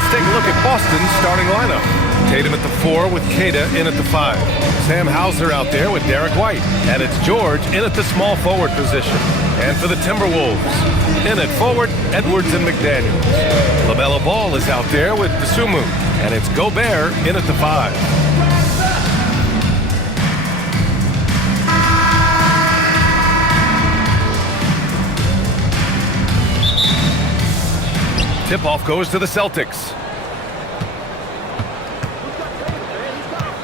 let's take a look at Boston's starting lineup. Tatum at the 4 with Kata in at the 5. Sam Hauser out there with Derek White. And it's George in at the small forward position. And for the Timberwolves, in at forward, Edwards and McDaniels. LaMelo Ball is out there with Dosunmu. And it's Gobert in at the 5. Tip-off goes to the Celtics.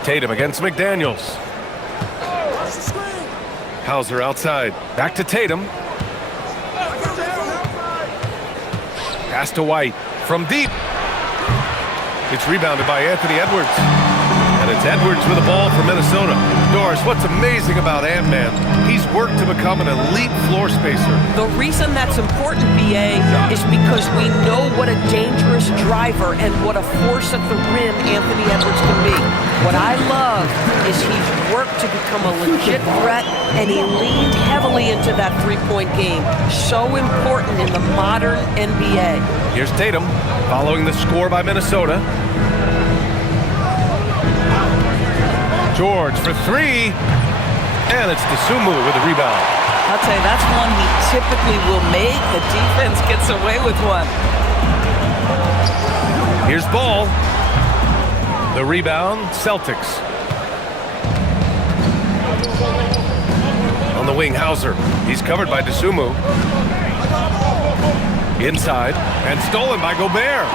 Tatum against McDaniels. Hauser outside. Back to Tatum. Pass to White. From deep. It's rebounded by Anthony Edwards. And it's Edwards with the ball for Minnesota. Doris, what's amazing about Ant-Man? He's worked to become an elite floor spacer. The reason that's important, BA, is because we know what a dangerous driver and what a force at the rim Anthony Edwards can be. What I love is he's worked to become a legit threat, and he leaned heavily into that three-point game. So important in the modern NBA. Here's Tatum following the score by Minnesota. George for 3, and it's Dosunmu with the rebound. I'll tell you, that's one he typically will make. The defense gets away with one. Here's Ball. The rebound, Celtics. On the wing, Hauser. He's covered by Dosunmu. Inside, and stolen by Gobert.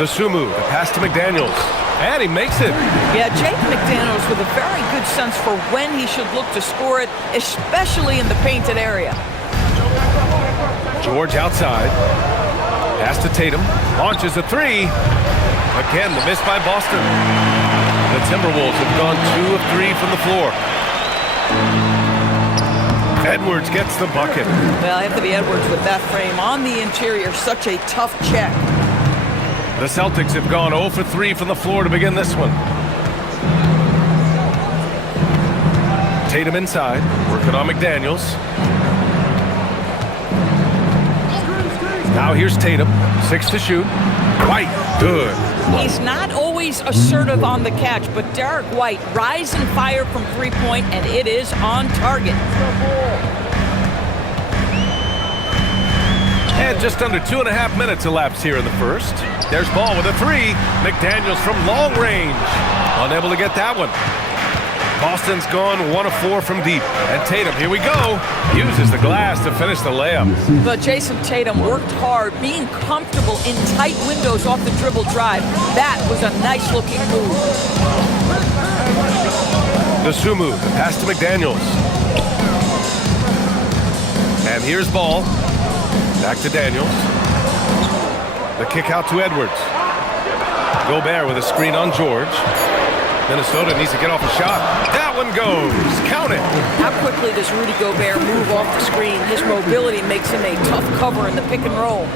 Dosunmu, the pass to McDaniels. And he makes it. Yeah, Jake McDaniels with a very good sense for when he should look to score it, especially in the painted area. George outside. Pass to Tatum. Launches a 3. Again, the miss by Boston. The Timberwolves have gone 2 of 3 from the floor. Edwards gets the bucket. Well, Anthony Edwards with that frame on the interior, such a tough check. The Celtics have gone 0 for 3 from the floor to begin this one. Tatum inside, working on McDaniels. Now here's Tatum, 6 to shoot. White, good. He's not always assertive on the catch, but Derek White, rise and fire from three-point, and it is on target. And just under 2.5 minutes elapsed here in the first. There's Ball with a 3. McDaniels from long range. Unable to get that one. Boston's gone 1 of 4 from deep. And Tatum, here we go, uses the glass to finish the layup. But Jason Tatum worked hard, being comfortable in tight windows off the dribble drive. That was a nice-looking move. Dosunmu, the pass to McDaniels. And here's Ball. Back to Daniels. The kick out to Edwards. Gobert with a screen on George. Minnesota needs to get off a shot. That one goes. Count it. How quickly does Rudy Gobert move off the screen? His mobility makes him a tough cover in the pick and roll.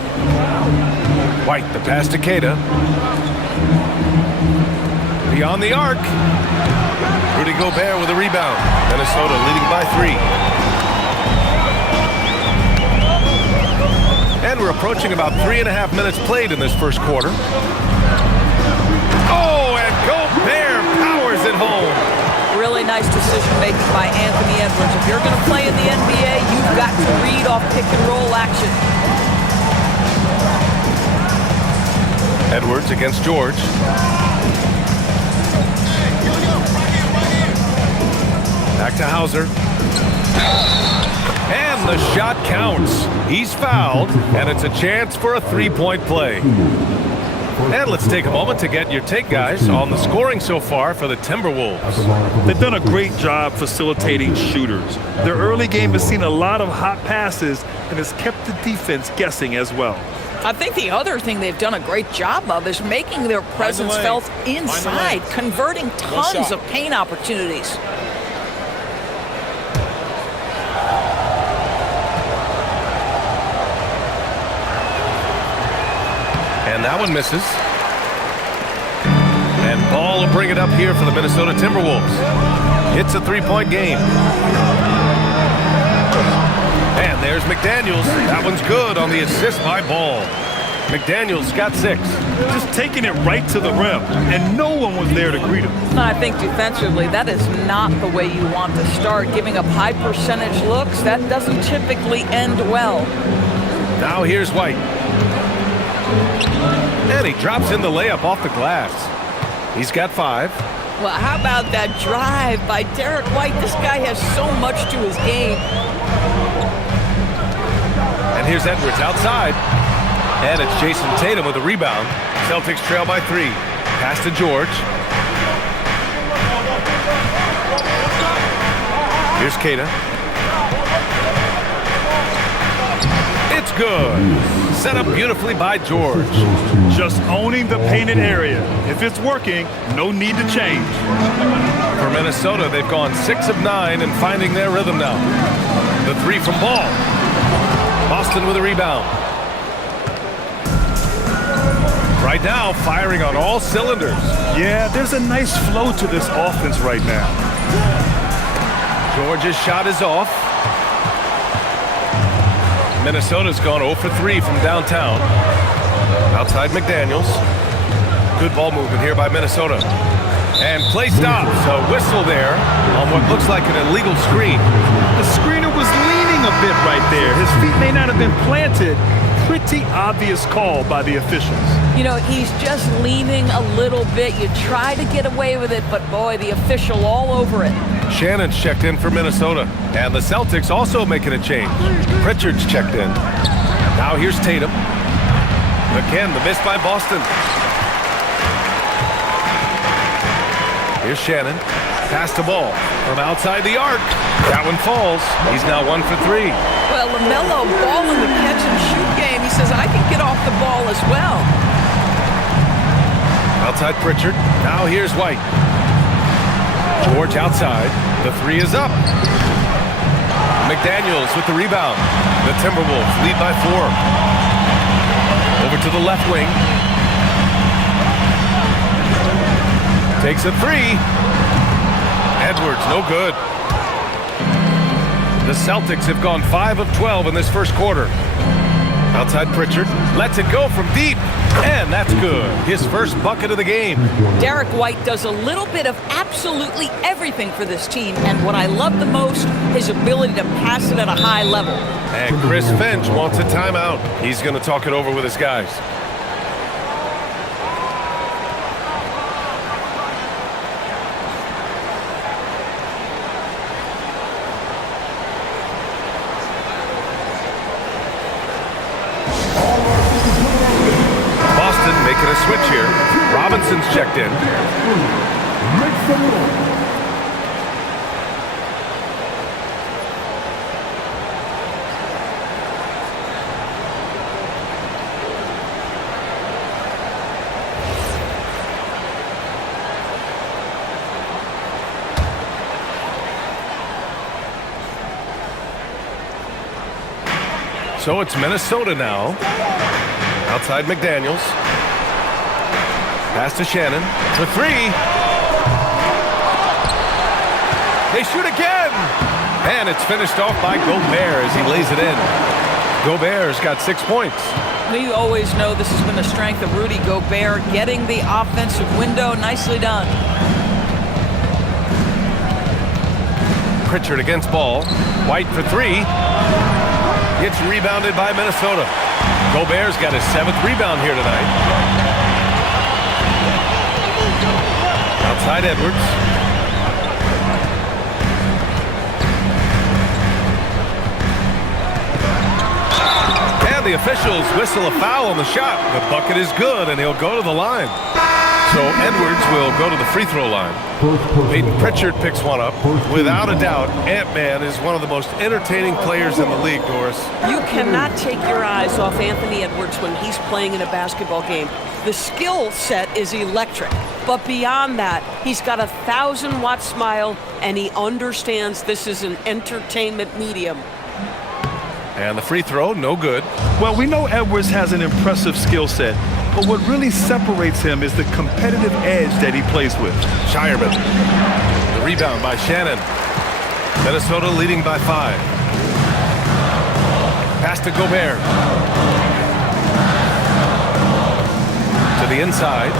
White, the pass to Kata. Beyond the arc. Rudy Gobert with a rebound. Minnesota leading by 3. And we're approaching about 3.5 minutes played in this first quarter. Oh, and Gobert powers it home. Really nice decision making by Anthony Edwards. If you're going to play in the NBA, you've got to read off pick and roll action. Edwards against George. Back to Hauser. And the shot counts. He's fouled, and it's a chance for a three-point play. And let's take a moment to get your take, guys, on the scoring so far for the Timberwolves. They've done a great job facilitating shooters. Their early game has seen a lot of hot passes and has kept the defense guessing as well. I think the other thing they've done a great job of is making their presence felt inside, converting tons of paint opportunities. And that one misses. And Ball will bring it up here for the Minnesota Timberwolves. It's a three-point game. And there's McDaniels. That one's good on the assist by Ball. McDaniels got 6. Just taking it right to the rim, and no one was there to greet him. I think defensively, that is not the way you want to start. Giving up high percentage looks, that doesn't typically end well. Now here's White. And he drops in the layup off the glass. He's got 5. Well, how about that drive by Derek White? This guy has so much to his game. And here's Edwards outside. And it's Jason Tatum with a rebound. Celtics trail by 3. Pass to George. Here's Keita. It's good. Set up beautifully by George. Just owning the painted area. If it's working, no need to change. For Minnesota, they've gone 6 of 9 and finding their rhythm now. The 3 from Ball. Boston with a rebound. Right now, firing on all cylinders. Yeah, there's a nice flow to this offense right now. George's shot is off. Minnesota's gone 0 for 3 from downtown. Outside McDaniels. Good ball movement here by Minnesota. And play stops. A whistle there on what looks like an illegal screen. The screener was leaning a bit right there. His feet may not have been planted. Pretty obvious call by the officials. You know, he's just leaning a little bit. You try to get away with it, but boy, the official all over it. Shannon's checked in for Minnesota. And the Celtics also making a change. Pritchard's checked in. Now here's Tatum. Again, the miss by Boston. Here's Shannon. Pass the ball from outside the arc. That one falls. He's now 1 for 3. Well, LaMelo Ball in the catch and shoot game. He says, I can get off the ball as well. Outside Pritchard. Now here's White. George outside. The 3 is up. McDaniels with the rebound. The Timberwolves lead by 4. Over to the left wing. Takes a 3. Edwards, no good. The Celtics have gone 5 of 12 in this first quarter. Outside Pritchard, lets it go from deep, and that's good. His first bucket of the game. Derek White does a little bit of absolutely everything for this team, and what I love the most, his ability to pass it at a high level. And Chris Finch wants a timeout. He's going to talk it over with his guys. Making a switch here. Robinson's checked in. So it's Minnesota now. Outside McDaniels. Pass to Shannon for 3. They shoot again. And it's finished off by Gobert as he lays it in. Gobert's got 6 points. We always know this has been a strength of Rudy Gobert, getting the offensive window. Nicely done. Pritchard against Ball. White for 3. Gets rebounded by Minnesota. Gobert's got his 7th rebound here tonight. Outside Edwards. And the officials whistle a foul on the shot. The bucket is good, and he'll go to the line. So Edwards will go to the free throw line. Peyton Pritchard picks one up. Without a doubt, Ant-Man is one of the most entertaining players in the league, Doris. You cannot take your eyes off Anthony Edwards when he's playing in a basketball game. The skill set is electric. But beyond that, he's got a 1,000-watt smile, and he understands this is an entertainment medium. And the free throw, no good. Well, we know Edwards has an impressive skill set, but what really separates him is the competitive edge that he plays with. Shireman. The rebound by Shannon. Minnesota leading by 5. Pass to Gobert. To the inside.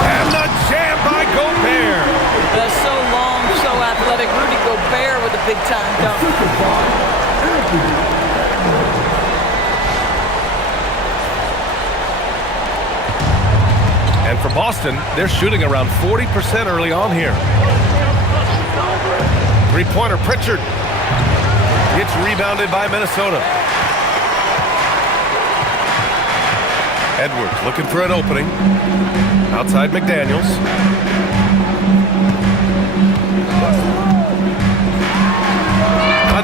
And the jam by Gobert. That's so long, so athletic. Rudy Gobert with a big-time dunk. And for Boston, they're shooting around 40% early on here. Three-pointer, Pritchard. It's rebounded by Minnesota. Edwards looking for an opening. Outside McDaniels.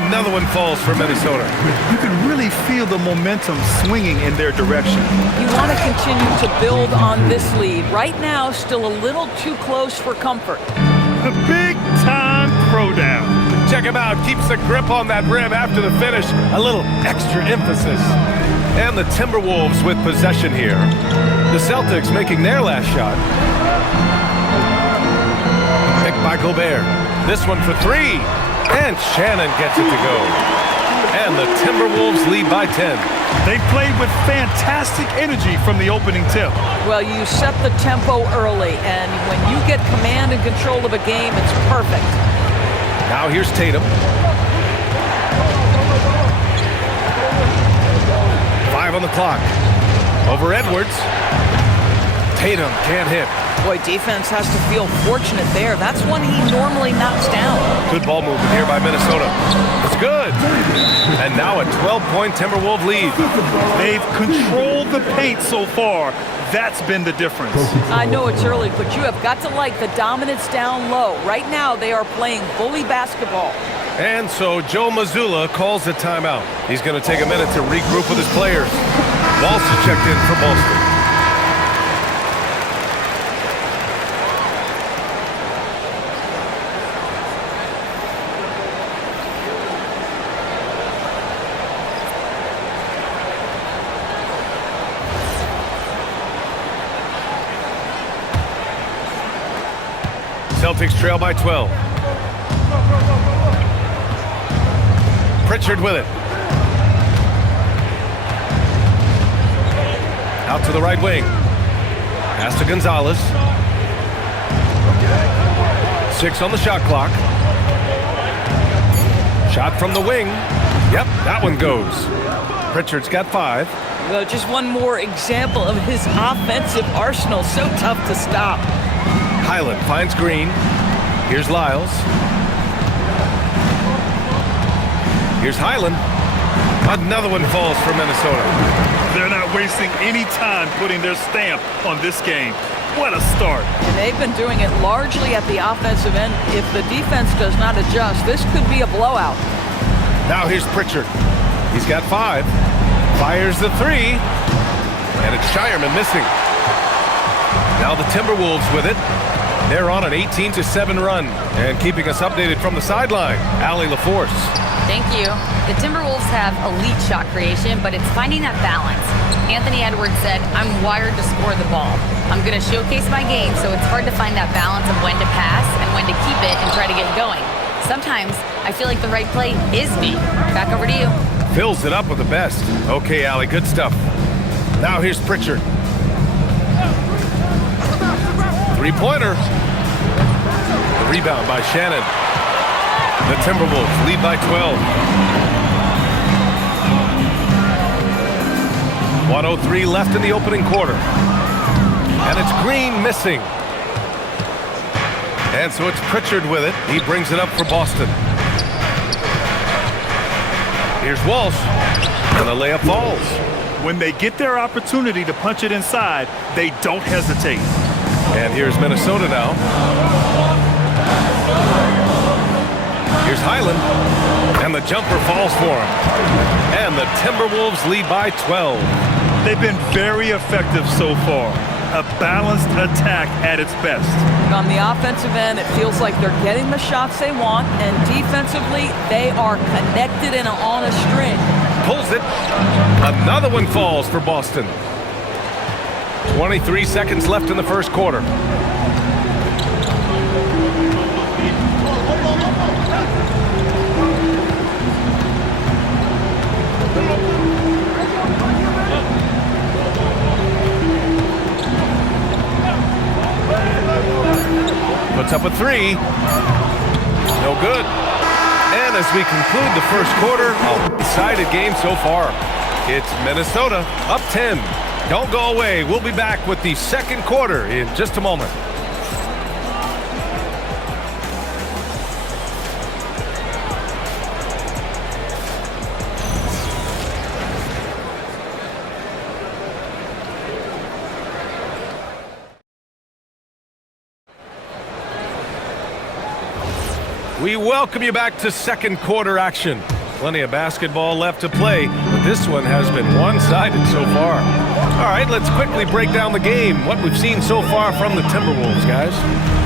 Another one falls for Minnesota. You can really feel the momentum swinging in their direction. You want to continue to build on this lead. Right now, still a little too close for comfort. The big-time throwdown. Check him out. Keeps the grip on that rim after the finish. A little extra emphasis. And the Timberwolves with possession here. The Celtics making their last shot. Picked by Gobert. This one for three. And Shannon gets it to go. And the Timberwolves lead by 10. They played with fantastic energy from the opening tip. Well, you set the tempo early, and when you get command and control of a game, it's perfect. Now here's Tatum. 5 on the clock. Over Edwards. Tatum can't hit. Boy, defense has to feel fortunate there. That's one he normally knocks down. Good ball movement here by Minnesota. It's good. And now a 12-point Timberwolves lead. They've controlled the paint so far. That's been the difference. I know it's early, but you have got to like the dominance down low. Right now, they are playing bully basketball. And so Joe Mazzulla calls a timeout. He's going to take a minute to regroup with his players. Walsh is checked in for Boston. Celtics trail by 12. Pritchard with it. Out to the right wing. Pass to Gonzalez. 6 on the shot clock. Shot from the wing. Yep, that one goes. Pritchard's got 5. Well, just one more example of his offensive arsenal. So tough to stop. Highland finds Green. Here's Lyles. Here's Highland. Another one falls for Minnesota. They're not wasting any time putting their stamp on this game. What a start. And they've been doing it largely at the offensive end. If the defense does not adjust, this could be a blowout. Now here's Pritchard. He's got 5. Fires the 3. And it's Shireman missing. Now the Timberwolves with it. They're on an 18-7 run. And keeping us updated from the sideline, Allie LaForce. Thank you. The Timberwolves have elite shot creation, but it's finding that balance. Anthony Edwards said, "I'm wired to score the ball. I'm going to showcase my game, so it's hard to find that balance of when to pass and when to keep it and try to get going. Sometimes I feel like the right play is me." Back over to you. Fills it up with the best. Okay, Allie, good stuff. Now here's Pritchard. Three-pointer. The rebound by Shannon. The Timberwolves lead by 12. 1:03 left in the opening quarter. And it's Green missing. And so it's Pritchard with it. He brings it up for Boston. Here's Walsh. And the layup falls. When they get their opportunity to punch it inside, they don't hesitate. And here's Minnesota now. Here's Highland. And the jumper falls for him. And the Timberwolves lead by 12. They've been very effective so far. A balanced attack at its best. On the offensive end, it feels like they're getting the shots they want, and defensively, they are connected and on a string. Pulls it. Another one falls for Boston. 23 seconds left in the first quarter. Puts up a three. No good. And as we conclude the first quarter, a decided game so far. It's Minnesota up 10. Don't go away. We'll be back with the second quarter in just a moment. We welcome you back to second quarter action. Plenty of basketball left to play, but this one has been one-sided so far. All right, let's quickly break down the game. What we've seen so far from the Timberwolves, guys.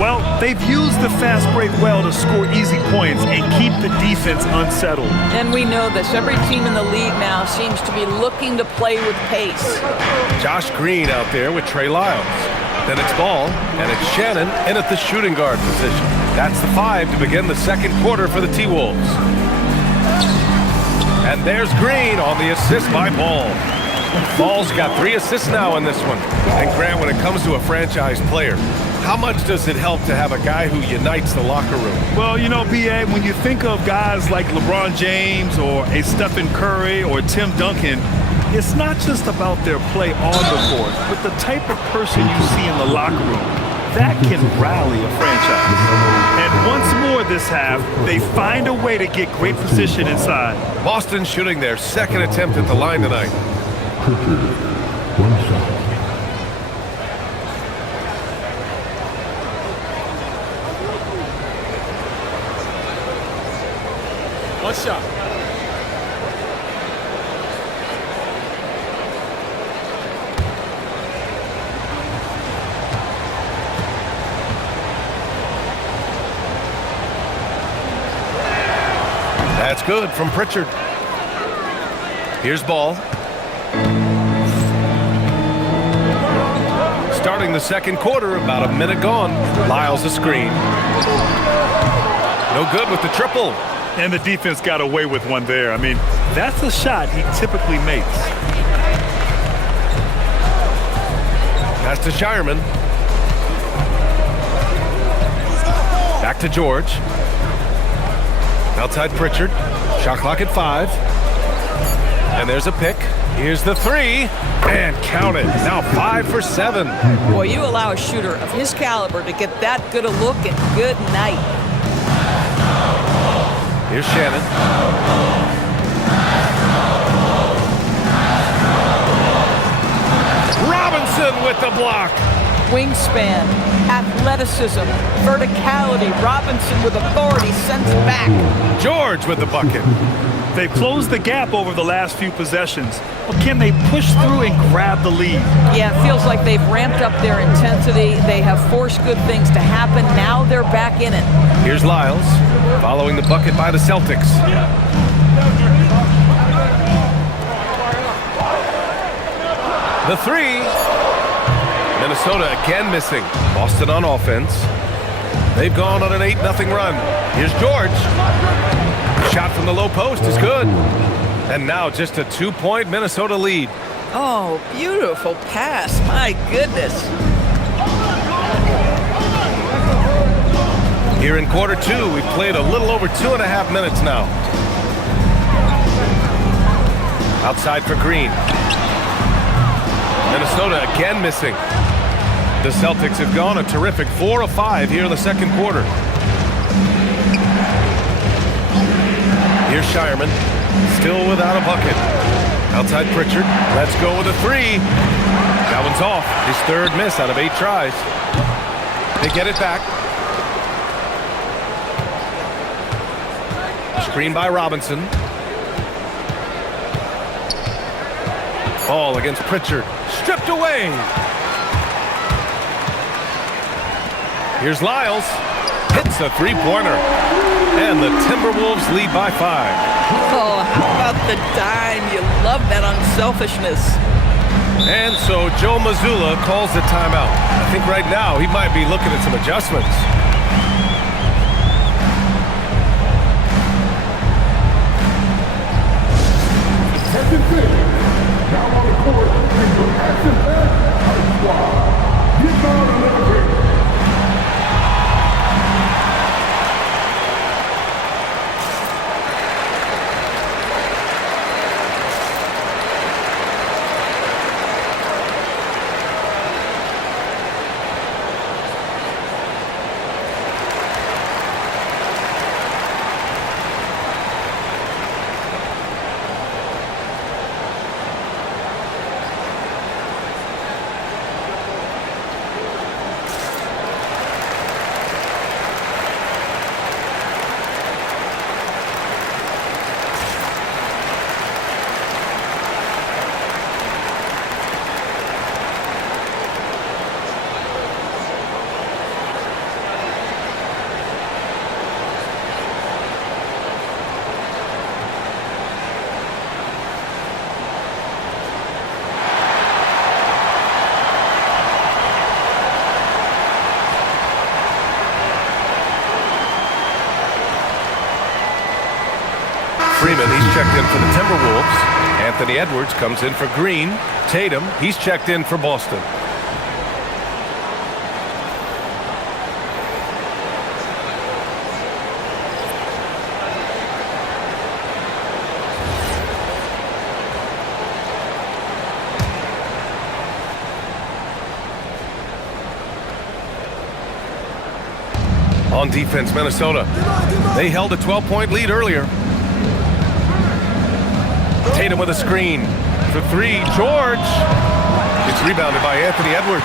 Well, they've used the fast break well to score easy points and keep the defense unsettled. And we know this. Every team in the league now seems to be looking to play with pace. Josh Green out there with Trey Lyles. Then it's Ball, and it's Shannon in at the shooting guard position. That's the 5 to begin the second quarter for the T-Wolves. And there's Green on the assist by Ball. Ball's got 3 assists now in this one. And Grant, when it comes to a franchise player, how much does it help to have a guy who unites the locker room? Well, you know, B.A., when you think of guys like LeBron James or a Stephen Curry or Tim Duncan, it's not just about their play on the court, but the type of person you see in the locker room. That can rally a franchise. And once more this half, they find a way to get great position inside. Boston shooting their second attempt at the line tonight. One shot. One shot. That's good from Pritchard. Here's Ball. Starting the second quarter, about a minute gone. Lyles a screen. No good with the triple. And the defense got away with one there. I mean, that's a shot he typically makes. Pass to Shireman. Back to George. Outside Pritchard. Shot clock at 5. And there's a pick. Here's the 3. And count it. Now 5 for 7. Boy, you allow a shooter of his caliber to get that good a look and good night. Here's Shannon. Robinson with the block. Wingspan, athleticism, verticality. Robinson with authority sends it back. George with the bucket. They've closed the gap over the last few possessions. But can they push through and grab the lead? Yeah, it feels like they've ramped up their intensity. They have forced good things to happen. Now they're back in it. Here's Lyles, following the bucket by the Celtics. The 3. Minnesota again missing. Boston on offense. They've gone on an 8-0 run. Here's George. Shot from the low post is good. And now just a 2-point Minnesota lead. Oh, beautiful pass. My goodness. Here in quarter 2, we've played a little over 2.5 minutes now. Outside for Green. Minnesota again missing. The Celtics have gone a terrific 4 of 5 here in the second quarter. Here's Shireman, still without a bucket. Outside Pritchard, let's go with a 3. That one's off. His 3rd miss out of 8 tries. They get it back. Screen by Robinson. Ball against Pritchard. Stripped away. Here's Lyles. Hits a 3-pointer. And the Timberwolves lead by 5. Oh, how about the dime? You love that unselfishness. And so Joe Mazzulla calls the timeout. I think right now he might be looking at some adjustments. Second thing. Now on the court is your action-packed squad. Get down and let it checked in for the Timberwolves. Anthony Edwards comes in for Green. Tatum, he's checked in for Boston. On defense, Minnesota. They held a 12-point lead earlier. Tatum with a screen for three. George. It's rebounded by Anthony Edwards.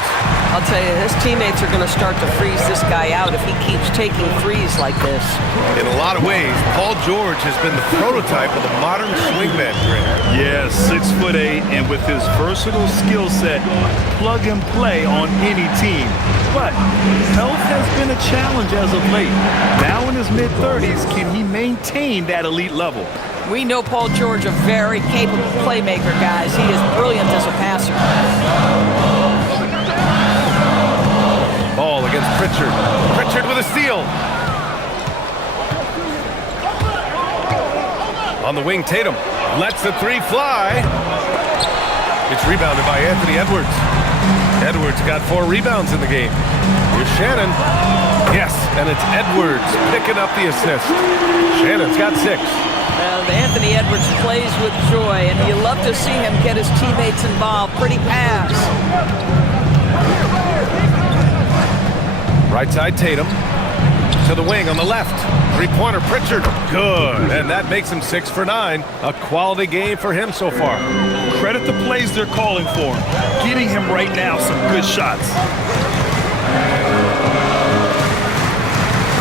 I'll tell you, his teammates are going to start to freeze this guy out if he keeps taking threes like this. In a lot of ways, Paul George has been the prototype of the modern swingman grade. Yes, 6'8", and with his versatile skill set, plug and play on any team. But health has been a challenge as of late. Now in his mid-30s, can he maintain that elite level? We know Paul George, a very capable playmaker, guys. He is brilliant as a passer. Ball against Pritchard. Pritchard with a steal. On the wing, Tatum lets the three fly. It's rebounded by Anthony Edwards. Edwards got 4 rebounds in the game. Here's Shannon. Yes, and it's Edwards picking up the assist. Shannon's got 6. Well, Anthony Edwards plays with joy, and you love to see him get his teammates involved. Pretty pass. Right side, Tatum. To the wing on the left. Three-pointer, Pritchard. Good. And that makes him 6 for 9. A quality game for him so far. Credit the plays they're calling for him. Getting him right now some good shots.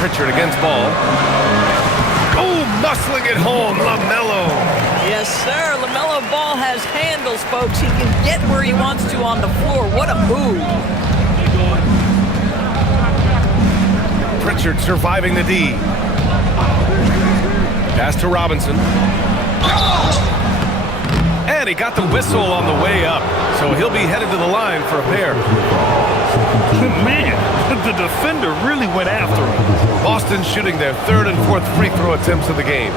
Pritchard against ball. Oh, muscling it home, LaMelo. Yes, sir. LaMelo Ball has handles, folks. He can get where he wants to on the floor. What a move. Pritchard surviving the D. Pass to Robinson. And he got the whistle on the way up, so he'll be headed to the line for a pair. Man, the defender really went after him. Boston shooting their 3rd and 4th free throw attempts of the game.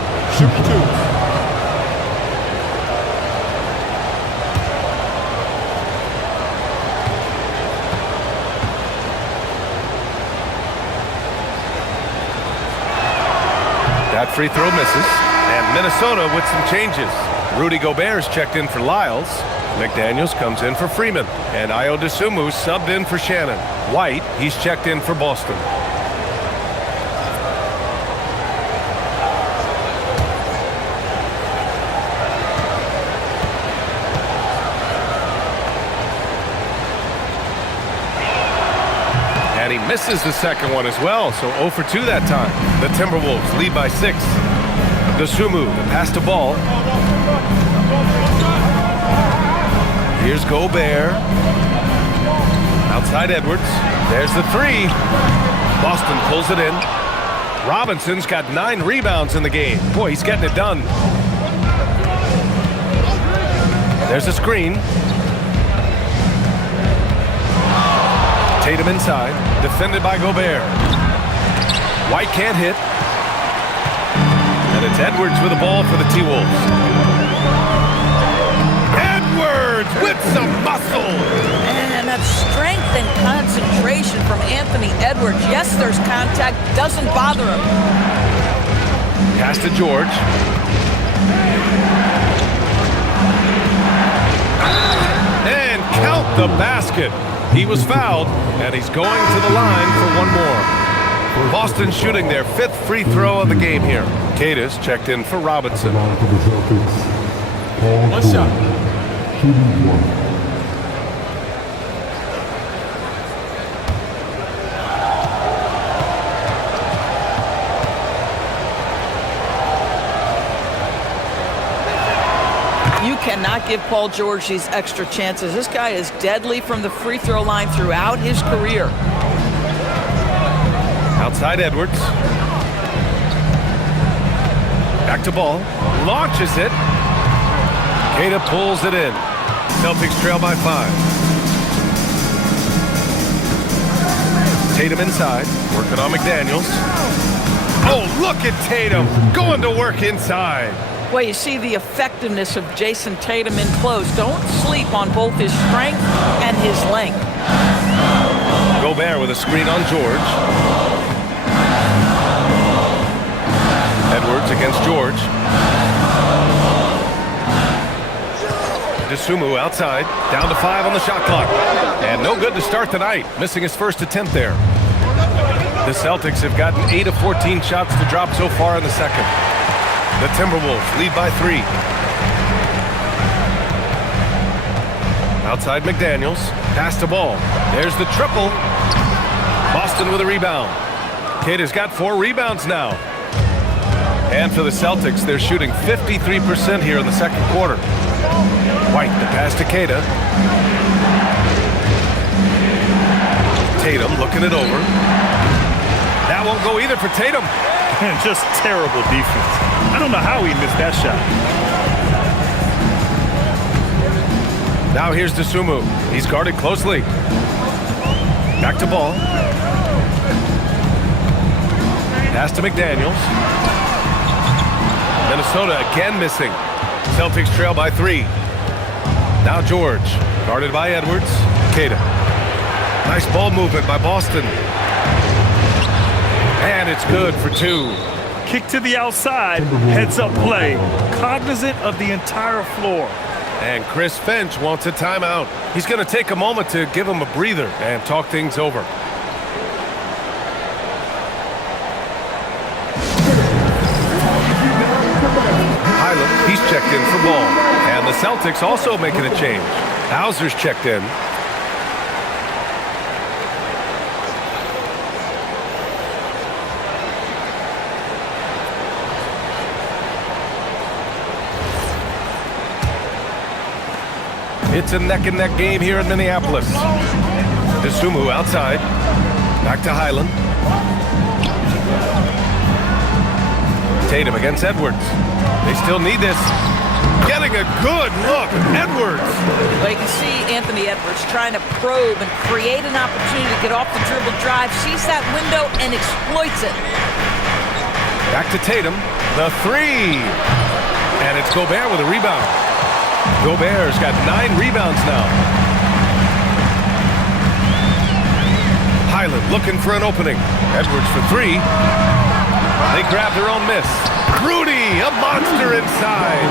That free throw misses, and Minnesota with some changes. Rudy Gobert's checked in for Lyles. McDaniels comes in for Freeman. And Ayo Dosunmu subbed in for Shannon. White, he's checked in for Boston. And he misses the second one as well, so 0 for 2 that time. The Timberwolves lead by 6. Dosunmu, the pass to Ball. Here's Gobert. Outside Edwards. There's the 3. Boston pulls it in. Robinson's got 9 rebounds in the game. Boy, he's getting it done. There's a screen. Tatum inside, defended by Gobert. White can't hit. And it's Edwards with the ball for the T-Wolves. Edwards with some muscle. And that strength and concentration from Anthony Edwards. Yes, there's contact. Doesn't bother him. Pass to George. And count the basket. He was fouled, and he's going to the line for one more. Boston shooting their 5th free throw of the game here. Cadis checked in for Robinson. On for the Celtics. Paul George. Shooting 1. You cannot give Paul George these extra chances. This guy is deadly from the free throw line throughout his career. Outside Edwards. Back to Ball. Launches it. Queta pulls it in. Celtics trail by 5. Tatum inside. Working on McDaniels. Oh, look at Tatum going to work inside. Well, you see the effectiveness of Jason Tatum in close. Don't sleep on both his strength and his length. Gobert with a screen on George. Edwards against George. Dosunmu outside, down to 5 on the shot clock. And no good to start the night, missing his first attempt there. The Celtics have gotten 8 of 14 shots to drop so far in the second. The Timberwolves lead by 3. Outside McDaniels, pass the ball. There's the triple. Boston with a rebound. Keita's got 4 rebounds now. And for the Celtics, they're shooting 53% here in the second quarter. White, the pass to Keita. Tatum looking it over. That won't go either for Tatum. Just terrible defense. I don't know how he missed that shot. Now here's Dosunmu. He's guarded closely. Back to ball. Pass to McDaniels. Minnesota again missing. Celtics trail by 3. Now George, guarded by Edwards. Keita. Nice ball movement by Boston. And it's good for 2. Kick to the outside, heads up play, cognizant of the entire floor. And Chris Finch wants a timeout. He's going to take a moment to give him a breather and talk things over. Highland, he's checked in for ball. And the Celtics also making a change. Hauser's checked in. It's a neck-and-neck game here in Minneapolis. Dosunmu outside. Back to Highland. Tatum against Edwards. They still need this. Getting a good look. Edwards. Well, you can see Anthony Edwards trying to probe and create an opportunity to get off the dribble drive, sees that window, and exploits it. Back to Tatum. The 3. And it's Gobert with a rebound. Gobert's got 9 rebounds now. Highland looking for an opening. Edwards for 3. They grab their own miss. Rudy, a monster inside.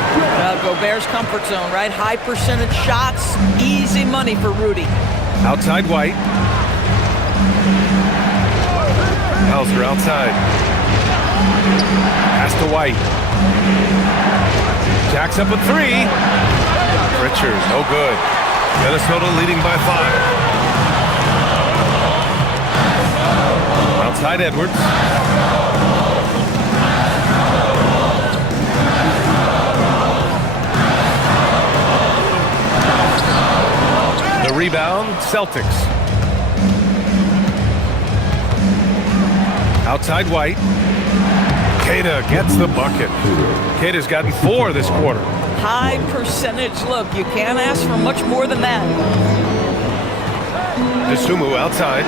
Gobert's comfort zone, right? High percentage shots, easy money for Rudy. Outside White. Hauser outside. Pass to White. Jacks up a 3. Pritchard, no good. Minnesota leading by 5. Outside Edwards. The rebound, Celtics. Outside White. Keita gets the bucket. Keita's gotten 4 this quarter. High percentage look. You can't ask for much more than that. Dosunmu outside.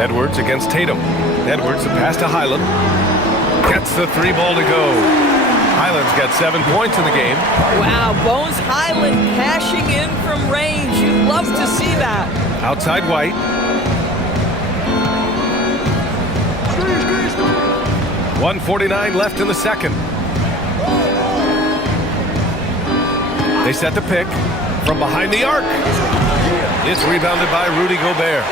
Edwards against Tatum. Edwards, the pass to Highland. Gets the 3 ball to go. Highland's got 7 points in the game. Wow, Bones Highland cashing in from range. You'd love to see that. Outside White. .149 left in the second. They set the pick from behind the arc. It's rebounded by Rudy Gobert.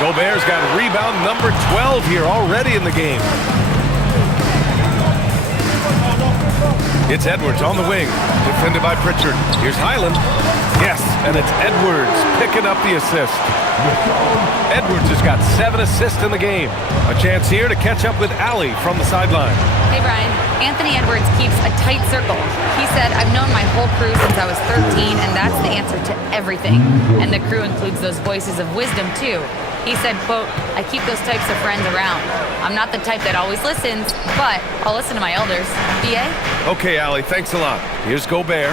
Gobert's got rebound number 12 here already in the game. It's Edwards on the wing, defended by Pritchard. Here's Highland. Yes, and it's Edwards picking up the assist. Edwards has got 7 assists in the game. A chance here to catch up with Allie from the sideline. Hey, Brian. Anthony Edwards keeps a tight circle. He said, I've known my whole crew since I was 13, and that's the answer to everything. And the crew includes those voices of wisdom, too. He said, quote, I keep those types of friends around. I'm not the type that always listens, but I'll listen to my elders. BA? Okay, Allie, thanks a lot. Here's Gobert,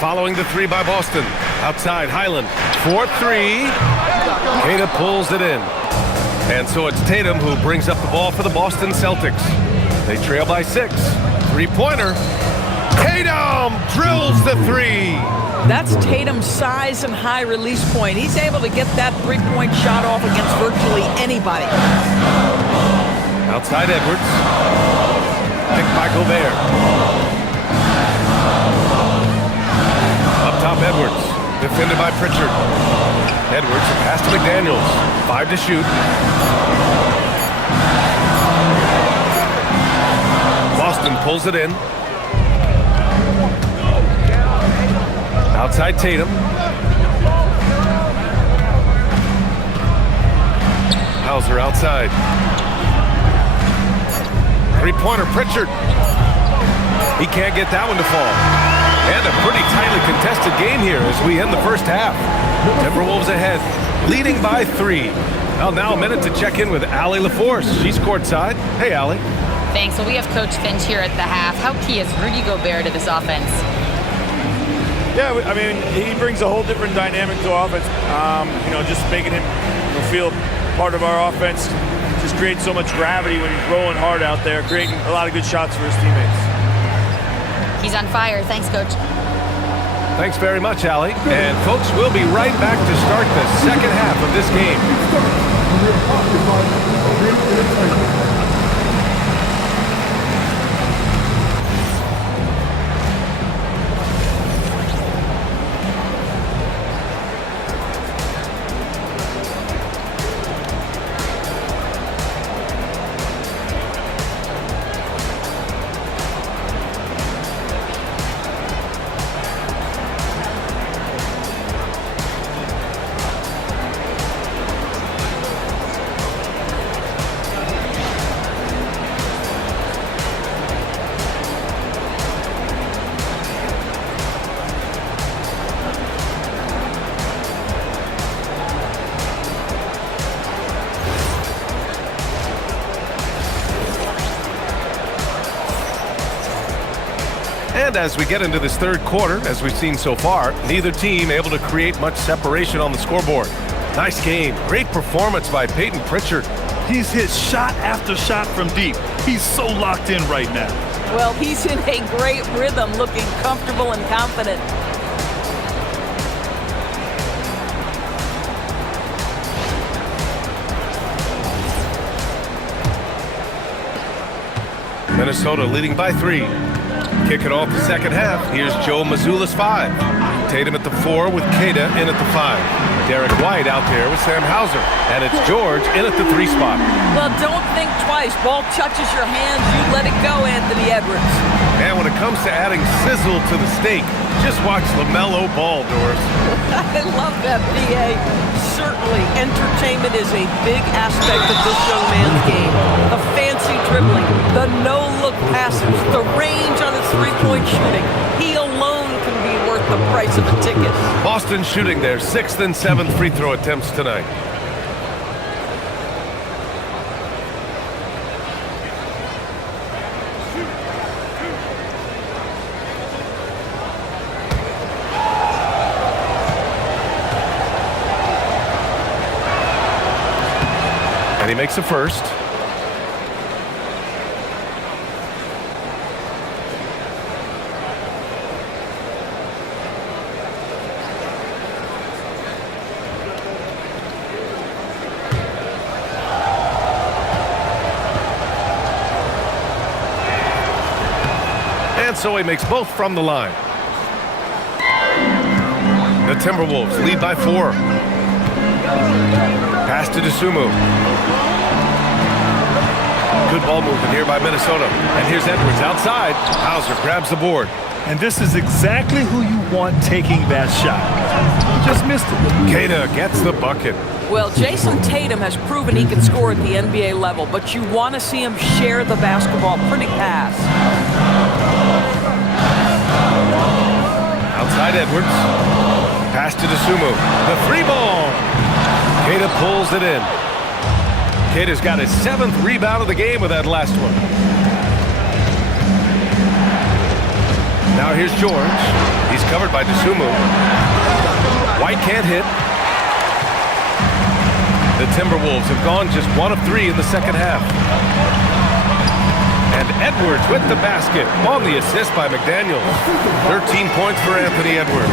following the 3 by Boston. Outside, Highland, 4-3. Keita pulls it in. And so it's Tatum who brings up the ball for the Boston Celtics. They trail by 6. Three-pointer. Tatum drills the 3. That's Tatum's size and high release point. He's able to get that three-point shot off against virtually anybody. Outside Edwards. Picked by Gobert. Up top Edwards. Defended by Pritchard. Edwards, a pass to McDaniels. 5 to shoot. Boston pulls it in. Outside Tatum. Hauser outside. Three-pointer, Pritchard. He can't get that one to fall. And a pretty tightly contested game here as we end the first half. Timberwolves ahead, leading by 3. Well, now a minute to check in with Allie LaForce. She's courtside. Hey, Allie. Thanks. So we have Coach Finch here at the half. How key is Rudy Gobert to this offense? Yeah, I mean, he brings a whole different dynamic to offense. Just making him feel part of our offense just creates so much gravity when he's rolling hard out there, creating a lot of good shots for his teammates. He's on fire. Thanks, Coach. Thanks very much, Allie. And, folks, we'll be right back to start the second half of this game. And as we get into this third quarter, as we've seen so far, neither team able to create much separation on the scoreboard. Nice game. Great performance by Peyton Pritchard. He's hit shot after shot from deep. He's so locked in right now. Well, he's in a great rhythm, looking comfortable and confident. Minnesota leading by 3. Kicking off the second half, here's Joe Mazzulla's 5. Tatum at the 4 with Queta in at the 5. Derek White out there with Sam Hauser. And it's George in at the 3 spot. Well, don't think twice. Ball touches your hands, you let it go, Anthony Edwards. And when it comes to adding sizzle to the steak, just watch LaMelo Ball, Doris. I love that, B.A. Certainly, entertainment is a big aspect of this young man's game. The fancy dribbling, the no-look passes, the range on his three-point shooting. He alone can be worth the price of a ticket. Boston shooting their 6th and 7th free throw attempts tonight. And he makes a first. And so he makes both from the line. The Timberwolves lead by 4. Pass to Dosunmu. Good ball movement here by Minnesota. And here's Edwards outside. Hauser grabs the board. And this is exactly who you want taking that shot. He just missed it. Queta gets the bucket. Well, Jason Tatum has proven he can score at the NBA level, but you want to see him share the basketball. Pretty pass. Outside Edwards. Pass to Dosunmu. The 3-ball. Queta pulls it in. Queta's got his 7th rebound of the game with that last one. Now here's George. He's covered by Dosunmu. White can't hit. The Timberwolves have gone just 1 of 3 in the second half. And Edwards with the basket on the assist by McDaniels. 13 points for Anthony Edwards.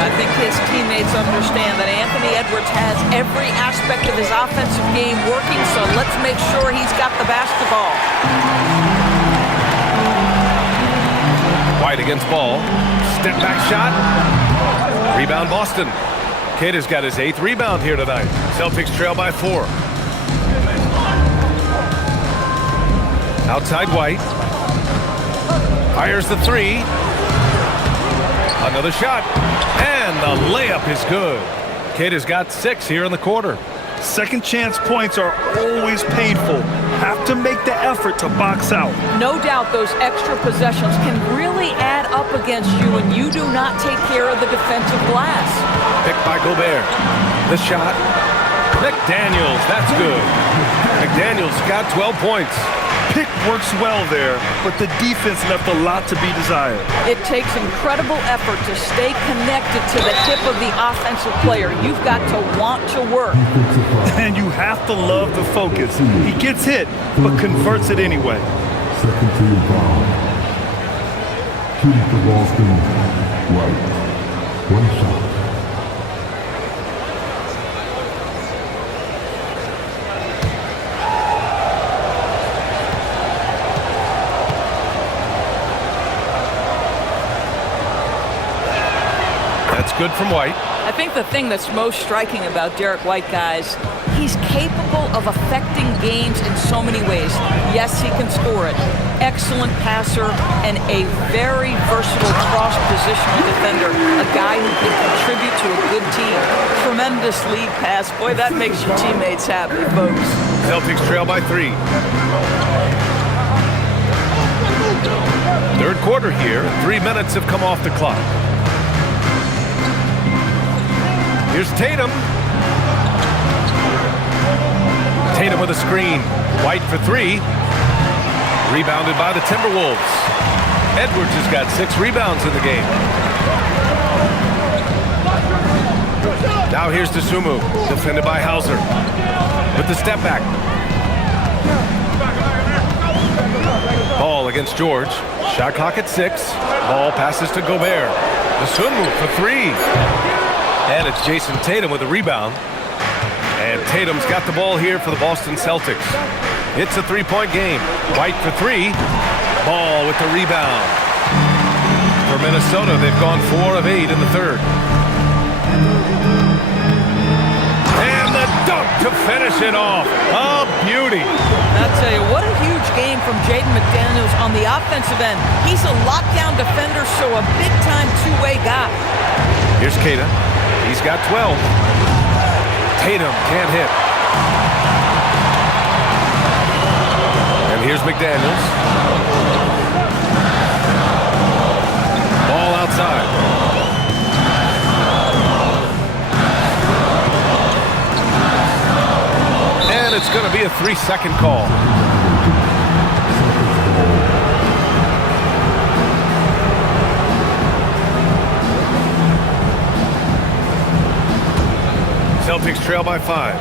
I think his teammates understand that Anthony Edwards has every aspect of his offensive game working, so let's make sure he's got the basketball. White against Ball. Step back shot. Rebound Boston. Cater's got his 8th rebound here tonight. Celtics trail by 4. Outside White. Fires the 3. Another shot. And the layup is good. Cater's got 6 here in the quarter. Second chance points are always painful. Have to make the effort to box out. No doubt those extra possessions can really add up against you when you do not take care of the defensive glass. Picked by Gobert. The shot. McDaniels, that's good. McDaniels got 12 points. Pick works well there, but the defense left a lot to be desired. It takes incredible effort to stay connected to the tip of the offensive player. You've got to want to work. And you have to love the focus. He gets hit, but converts it anyway. Second team foul. Shooting for Boston, White. One shot. That's good from White. I think the thing that's most striking about Derek White, guys, he's capable of affecting games in so many ways. Yes, he can score it. Excellent passer and a very versatile cross-positional defender. A guy who can contribute to a good team. Tremendous lead pass. Boy, that makes your teammates happy, folks. Celtics trail by 3. Third quarter here. 3 minutes have come off the clock. Here's Tatum. Tatum with a screen. White for 3. Rebounded by the Timberwolves. Edwards has got 6 rebounds in the game. Now here's Dosunmu, defended by Hauser. With the step back. Ball against George. Shot clock at 6. Ball passes to Gobert. Dosunmu for 3. And it's Jason Tatum with a rebound. And Tatum's got the ball here for the Boston Celtics. It's a 3-point game. White for 3. Ball with the rebound. For Minnesota, they've gone 4 of 8 in the third. And the dunk to finish it off. A beauty. I'll tell you, what a huge game from Jaden McDaniels on the offensive end. He's a lockdown defender, so a big-time two-way guy. Here's Keita. He's got 12. Tatum can't hit. And here's McDaniels. Ball outside. And it's going to be a 3-second call. Celtics trail by 5.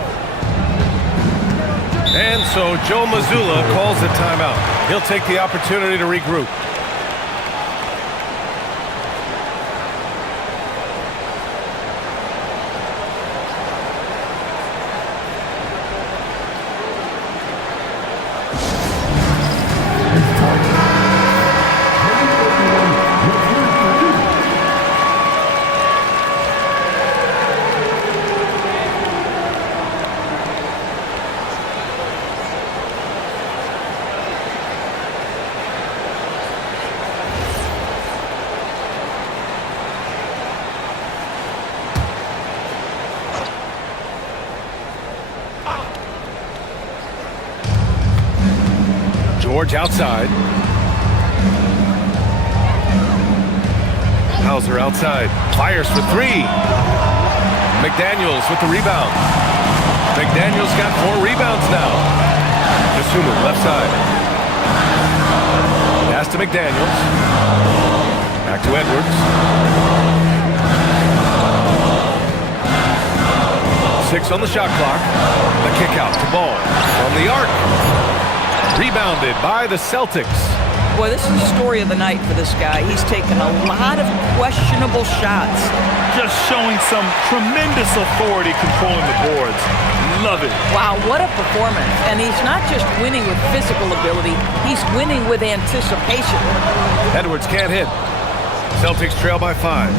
And so Joe Mazzulla calls the timeout. He'll take the opportunity to regroup. George outside. Hauser outside. Fires for 3. McDaniels with the rebound. McDaniels got 4 rebounds now. Dosunmu left side. Pass to McDaniels. Back to Edwards. 6 on the shot clock. The kick out to Ball from the arc. Rebounded by the Celtics. Boy, this is the story of the night for this guy. He's taken a lot of questionable shots. Just showing some tremendous authority controlling the boards. Love it. Wow, what a performance. And he's not just winning with physical ability, he's winning with anticipation. Edwards can't hit. Celtics trail by 5.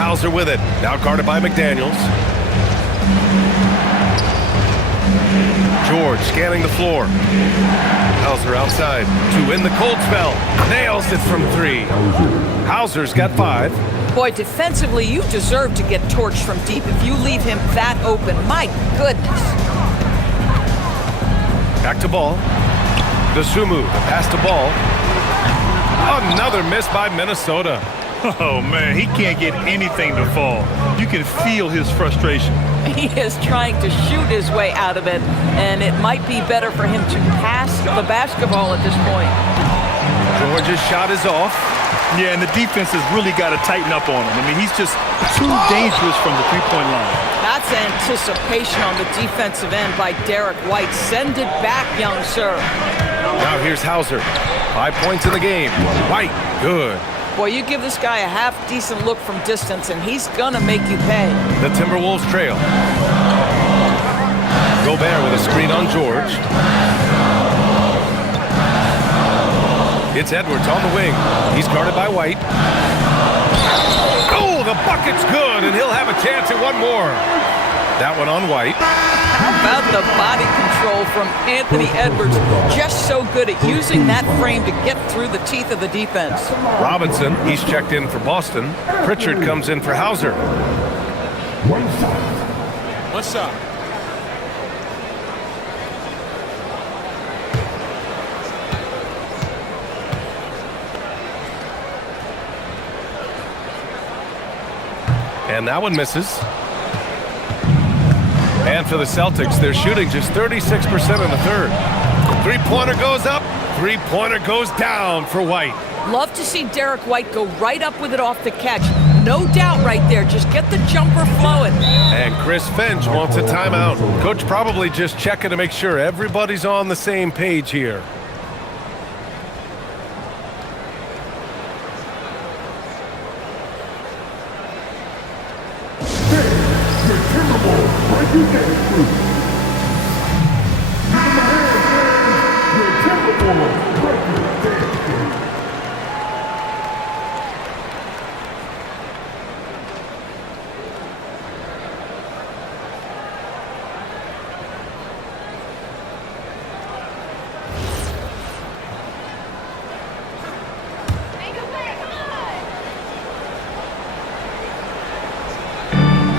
Hauser with it. Now guarded by McDaniels. George scanning the floor. Hauser outside. To in the cold spell. Nails it from 3. Hauser's got 5. Boy, defensively, you deserve to get torched from deep if you leave him that open. My goodness. Back to Ball. Dosunmu, the pass to Ball. Another miss by Minnesota. Oh, man, he can't get anything to fall. You can feel his frustration. He is trying to shoot his way out of it, and it might be better for him to pass the basketball at this point. George's shot is off. Yeah, and the defense has really got to tighten up on him. I mean, he's just too dangerous from the three-point line. That's anticipation on the defensive end by Derek White. Send it back, young sir. Now here's Hauser. 5 points in the game. White, good. Boy, you give this guy a half-decent look from distance, and he's gonna make you pay. The Timberwolves trail. Gobert with a screen on George. It's Edwards on the wing. He's guarded by White. Oh, the bucket's good, and he'll have a chance at one more. That one on White. How about the body control from Anthony Edwards? Just so good at using that frame to get through the teeth of the defense. Robinson, he's checked in for Boston. Pritchard comes in for Hauser. One shot. And that one misses. And for the Celtics, they're shooting just 36% in the third. Three-pointer goes up, three-pointer goes down for White. Love to see Derek White go right up with it off the catch. No doubt right there. Just get the jumper flowing. And Chris Finch wants a timeout. Coach probably just checking to make sure everybody's on the same page here.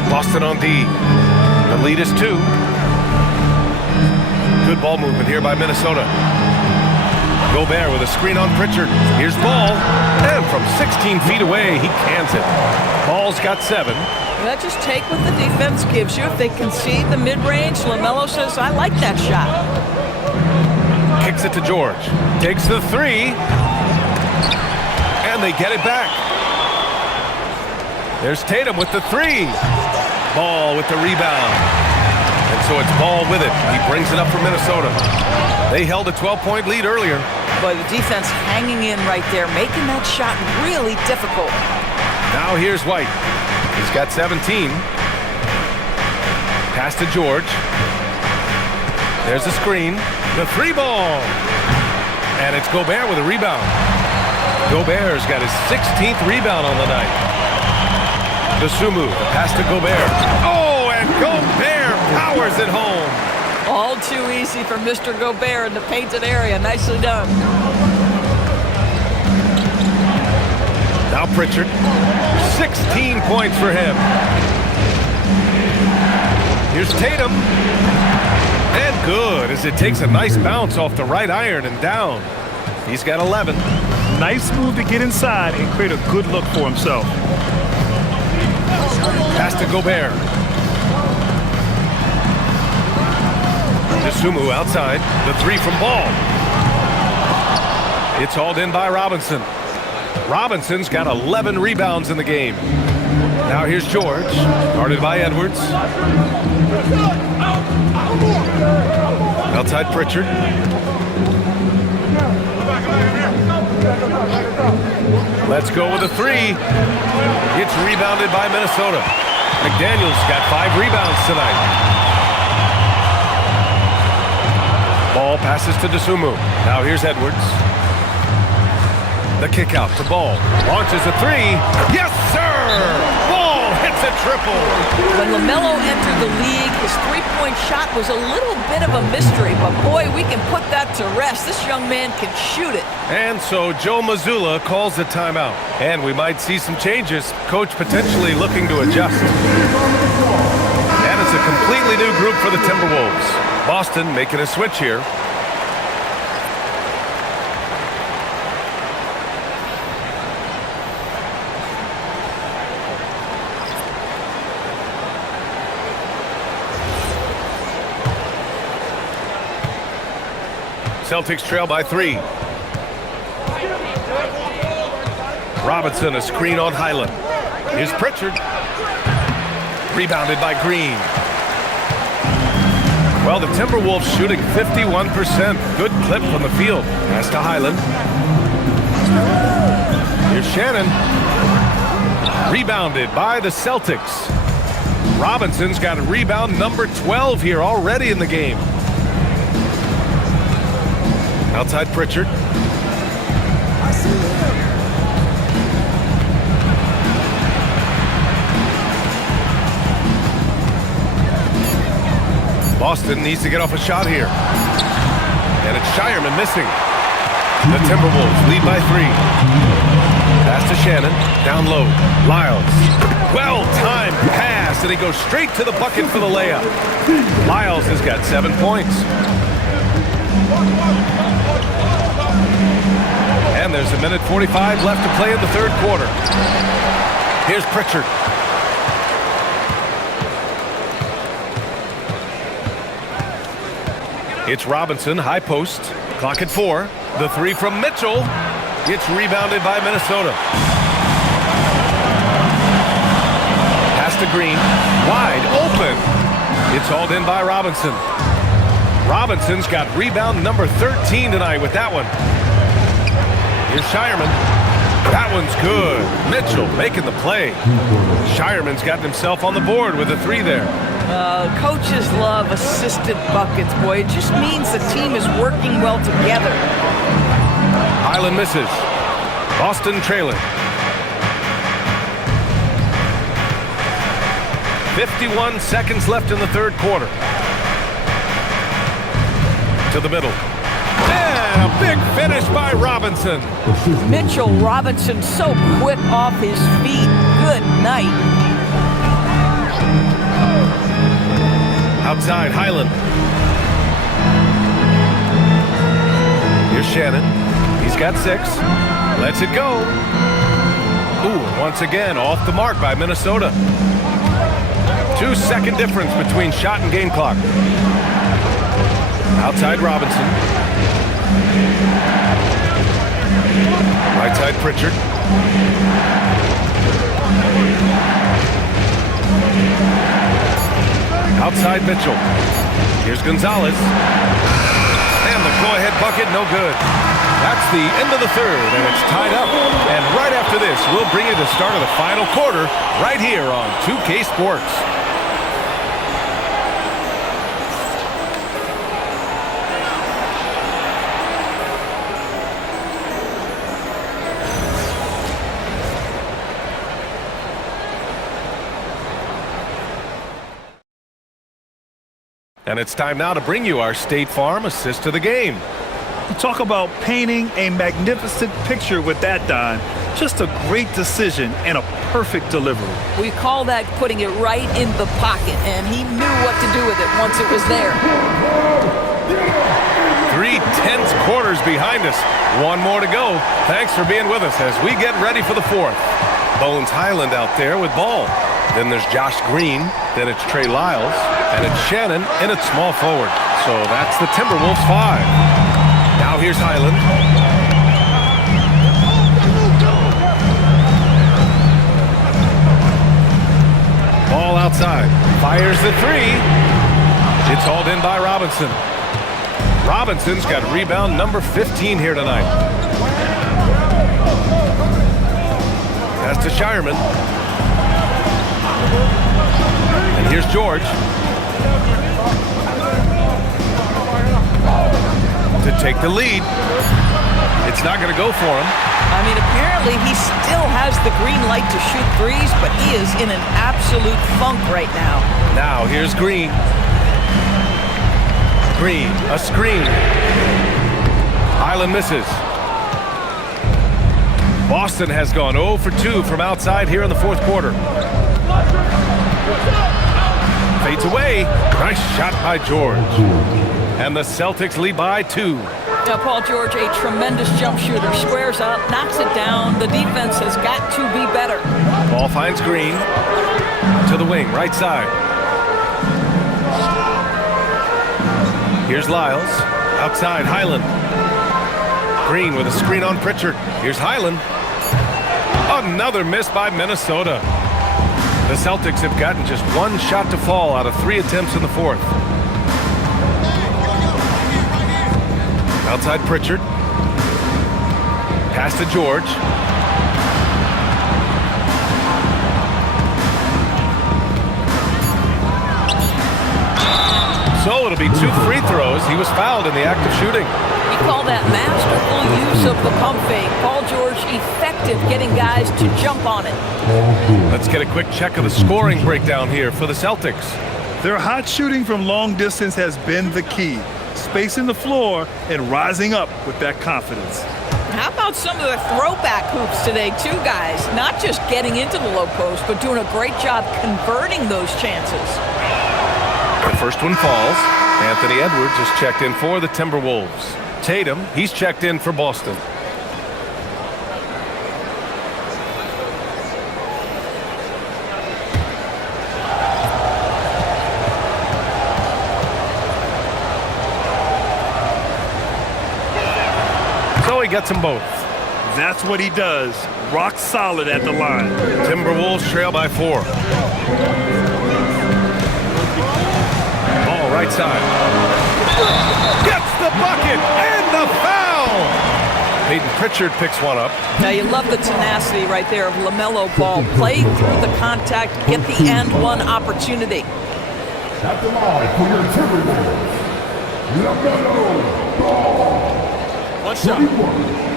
Boston on D. The lead is 2. Good ball movement here by Minnesota. Gobert with a screen on Pritchard. Here's Ball. And from 16 feet away, he cans it. Ball's got 7. Well, just take what the defense gives you. If they concede the mid-range, LaMelo says, I like that shot. Kicks it to George. Takes the 3. And they get it back. There's Tatum with the 3. Ball with the rebound. And so it's Ball with it. He brings it up for Minnesota. They held a 12-point lead earlier. But the defense hanging in right there, making that shot really difficult. Now here's White. He's got 17. Pass to George. There's the screen. The 3 ball. And it's Gobert with a rebound. Gobert's got his 16th rebound on the night. Dosunmu, the pass to Gobert. Oh, and Gobert powers it home. All too easy for Mr. Gobert in the painted area. Nicely done. Now Pritchard. 16 points for him. Here's Tatum. And good, as it takes a nice bounce off the right iron and down. He's got 11. Nice move to get inside and create a good look for himself. Pass to Gobert. Dosunmu outside. The 3 from Ball. It's hauled in by Robinson. Robinson's got 11 rebounds in the game. Now here's George, guarded by Edwards. Outside Pritchard. Let's go with a three. It's rebounded by Minnesota. McDaniel's got 5 rebounds tonight. Ball passes to Dosunmu. Now here's Edwards. The kick out to Ball. Launches a three. Yes, sir! Ball hits a triple. When LaMelo entered the league, his three-point shot was a little bit of a mystery, but boy, we can put that to rest. This young man can shoot it. And so Joe Mazzulla calls a timeout. And we might see some changes. Coach potentially looking to adjust. And it's a completely new group for the Timberwolves. Boston making a switch here. Celtics trail by 3. Robinson, a screen on Highland. Here's Pritchard. Rebounded by Green. Well, the Timberwolves shooting 51%. Good clip from the field. Pass to Highland. Here's Shannon. Rebounded by the Celtics. Robinson's got a rebound number 12 here already in the game. Outside Pritchard. Boston needs to get off a shot here. And it's Shireman missing. The Timberwolves lead by 3. Pass to Shannon. Down low. Lyles. Well-timed pass, and he goes straight to the bucket for the layup. Lyles has got 7 points. And there's a minute 45 left to play in the third quarter. Here's Pritchard. It's Robinson, high post. Clock at 4. The three from Mitchell. It's rebounded by Minnesota. Pass to Green. Wide open. It's hauled in by Robinson. Robinson's got rebound number 13 tonight with that one. Here's Shireman. That one's good. Mitchell making the play. Shireman's gotten himself on the board with a 3 there. Coaches love assisted buckets, boy. It just means the team is working well together. Highland misses. Boston trailing. 51 seconds left in the third quarter. To the middle. And a big finish by Robinson. Mitchell Robinson so quick off his feet. Good night. Outside, Highland. Here's Shannon. He's got 6. Lets it go. Ooh, once again, off the mark by Minnesota. 2-second difference between shot and game clock. Outside Robinson. Right side Pritchard. Outside Mitchell. Here's Gonzalez. And the go-ahead bucket, no good. That's the end of the third, and it's tied up. And right after this, we'll bring you the start of the final quarter right here on 2K Sports. And it's time now to bring you our State Farm assist to the game. You talk about painting a magnificent picture with that, Don. Just a great decision and a perfect delivery. We call that putting it right in the pocket, and he knew what to do with it once it was there. 3 tense quarters behind us. 1 more to go. Thanks for being with us as we get ready for the fourth. Bones Highland out there with ball. Then there's Josh Green. Then it's Trey Lyles. And it's Shannon in at small forward. So that's the Timberwolves 5. Now here's Highland. Ball outside. Fires the 3. It's hauled in by Robinson. Robinson's got rebound number 15 here tonight. Pass to Shireman. And here's George. To take the lead. It's not going to go for him. I mean, apparently he still has the green light to shoot threes, but he is in an absolute funk right now. Now, here's Green. Green, a screen. Highland misses. Boston has gone 0 for 2 from outside here in the fourth quarter. Fades away. Nice shot by George. And the Celtics lead by 2. Now, Paul George, a tremendous jump shooter, squares up, knocks it down. The defense has got to be better. Ball finds Green to the wing, right side. Here's Lyles, outside Highland. Green with a screen on Pritchard. Here's Highland. Another miss by Minnesota. The Celtics have gotten just one shot to fall out of 3 attempts in the fourth. Outside Pritchard. Pass to George. So it'll be 2 free throws. He was fouled in the act of shooting. You call that masterful use of the pump fake. Paul George effective getting guys to jump on it. Let's get a quick check of the scoring breakdown here for the Celtics. Their hot shooting from long distance has been the key. Spacing the floor and rising up with that confidence. How about some of the throwback hoops today, too, guys? Not just getting into the low post, but doing a great job converting those chances. The first one falls. Anthony Edwards is checked in for the Timberwolves. Tatum, he's checked in for Boston. So he gets them both. That's what he does. Rock solid at the line. Timberwolves trail by 4. Ball right side. Gets the bucket and the foul. Peyton Pritchard picks one up. Now, you love the tenacity right there of LaMelo Ball. Play through the contact, get the and one opportunity. At the line for your Timberwolves, LaMelo Ball. One shot. 21.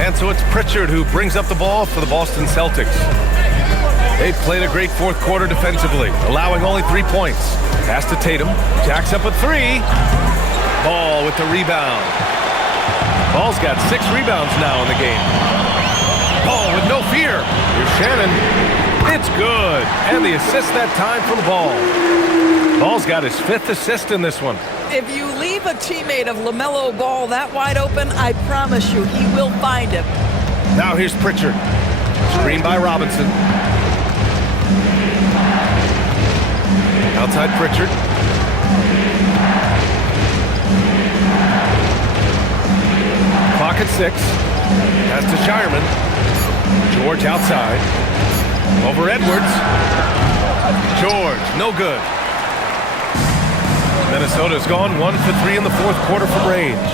And so it's Pritchard who brings up the ball for the Boston Celtics. They've played a great fourth quarter defensively, allowing only 3 points. Pass to Tatum. Jacks up with 3. Ball with the rebound. Ball's got 6 rebounds now in the game. Ball with no fear. Here's Shannon. It's good. And the assist that time from Ball. Ball's got his 5th assist in this one. If you leave a teammate of LaMelo Ball that wide open, I promise you he will find him. Now here's Pritchard. Screen by Robinson. Outside Pritchard. Clock at 6. Pass to Shireman. George outside. Over Edwards. George, no good. Minnesota's gone 1 for 3 in the fourth quarter from range.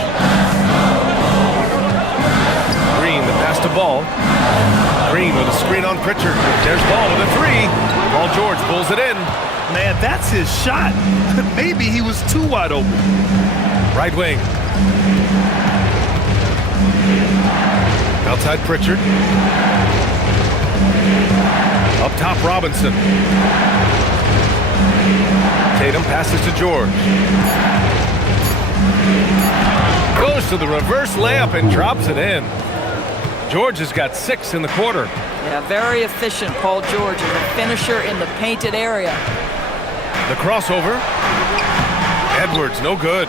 Green, the pass to Ball. Green with a screen on Pritchard. There's Ball with a 3. Paul George pulls it in. Man, that's his shot. Maybe he was too wide open. Right wing. Outside Pritchard. Up top Robinson. Tatum passes to George. Goes to the reverse layup and drops it in. George has got 6 in the quarter. Yeah, very efficient, Paul George, is a finisher in the painted area. The crossover. Edwards, no good.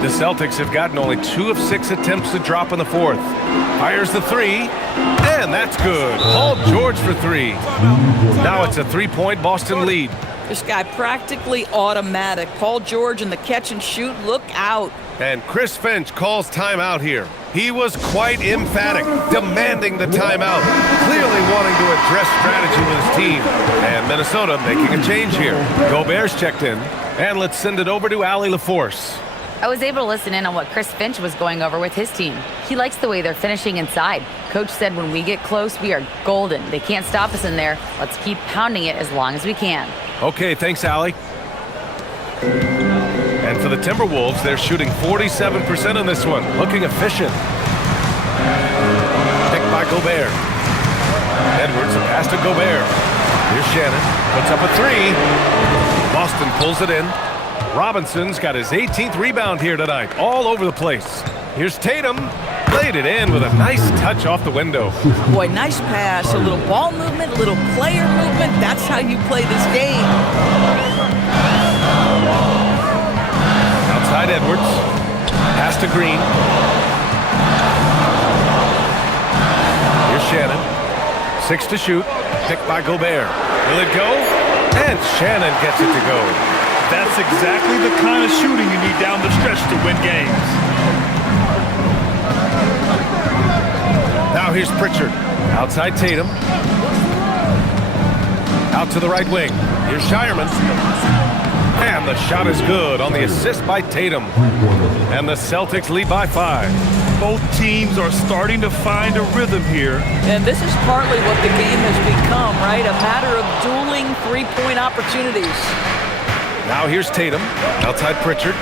The Celtics have gotten only 2 of 6 attempts to drop in the fourth. Fires the 3, and that's good. Paul George for 3. Now it's a 3-point Boston lead. This guy practically automatic. Paul George in the catch and shoot. Look out. And Chris Finch calls timeout here. He was quite emphatic, demanding the timeout, clearly wanting to address strategy with his team. And Minnesota making a change here. Gobert's checked in, and let's send it over to Allie LaForce. I was able to listen in on what Chris Finch was going over with his team. He likes the way they're finishing inside. Coach said when we get close, we are golden. They can't stop us in there. Let's keep pounding it as long as we can. Okay, thanks, Allie. And for the Timberwolves, they're shooting 47% on this one. Looking efficient. Picked by Gobert. Edwards, a pass to Gobert. Here's Shannon. Puts up a three. Boston pulls it in. Robinson's got his 18th rebound here tonight. All over the place. Here's Tatum. Laid it in with a nice touch off the window. Boy, nice pass. A little ball movement, a little player movement. That's how you play this game. Outside Edwards. Pass to Green. Here's Shannon. 6 to shoot. Picked by Gobert. Will it go? And Shannon gets it to go. That's exactly the kind of shooting you need down the stretch to win games. Now here's Pritchard. Outside Tatum. Out to the right wing. Here's Shireman. And the shot is good on the assist by Tatum. And the Celtics lead by 5. Both teams are starting to find a rhythm here. And this is partly what the game has become, right? A matter of dueling three-point opportunities. Now here's Tatum. Outside Pritchard.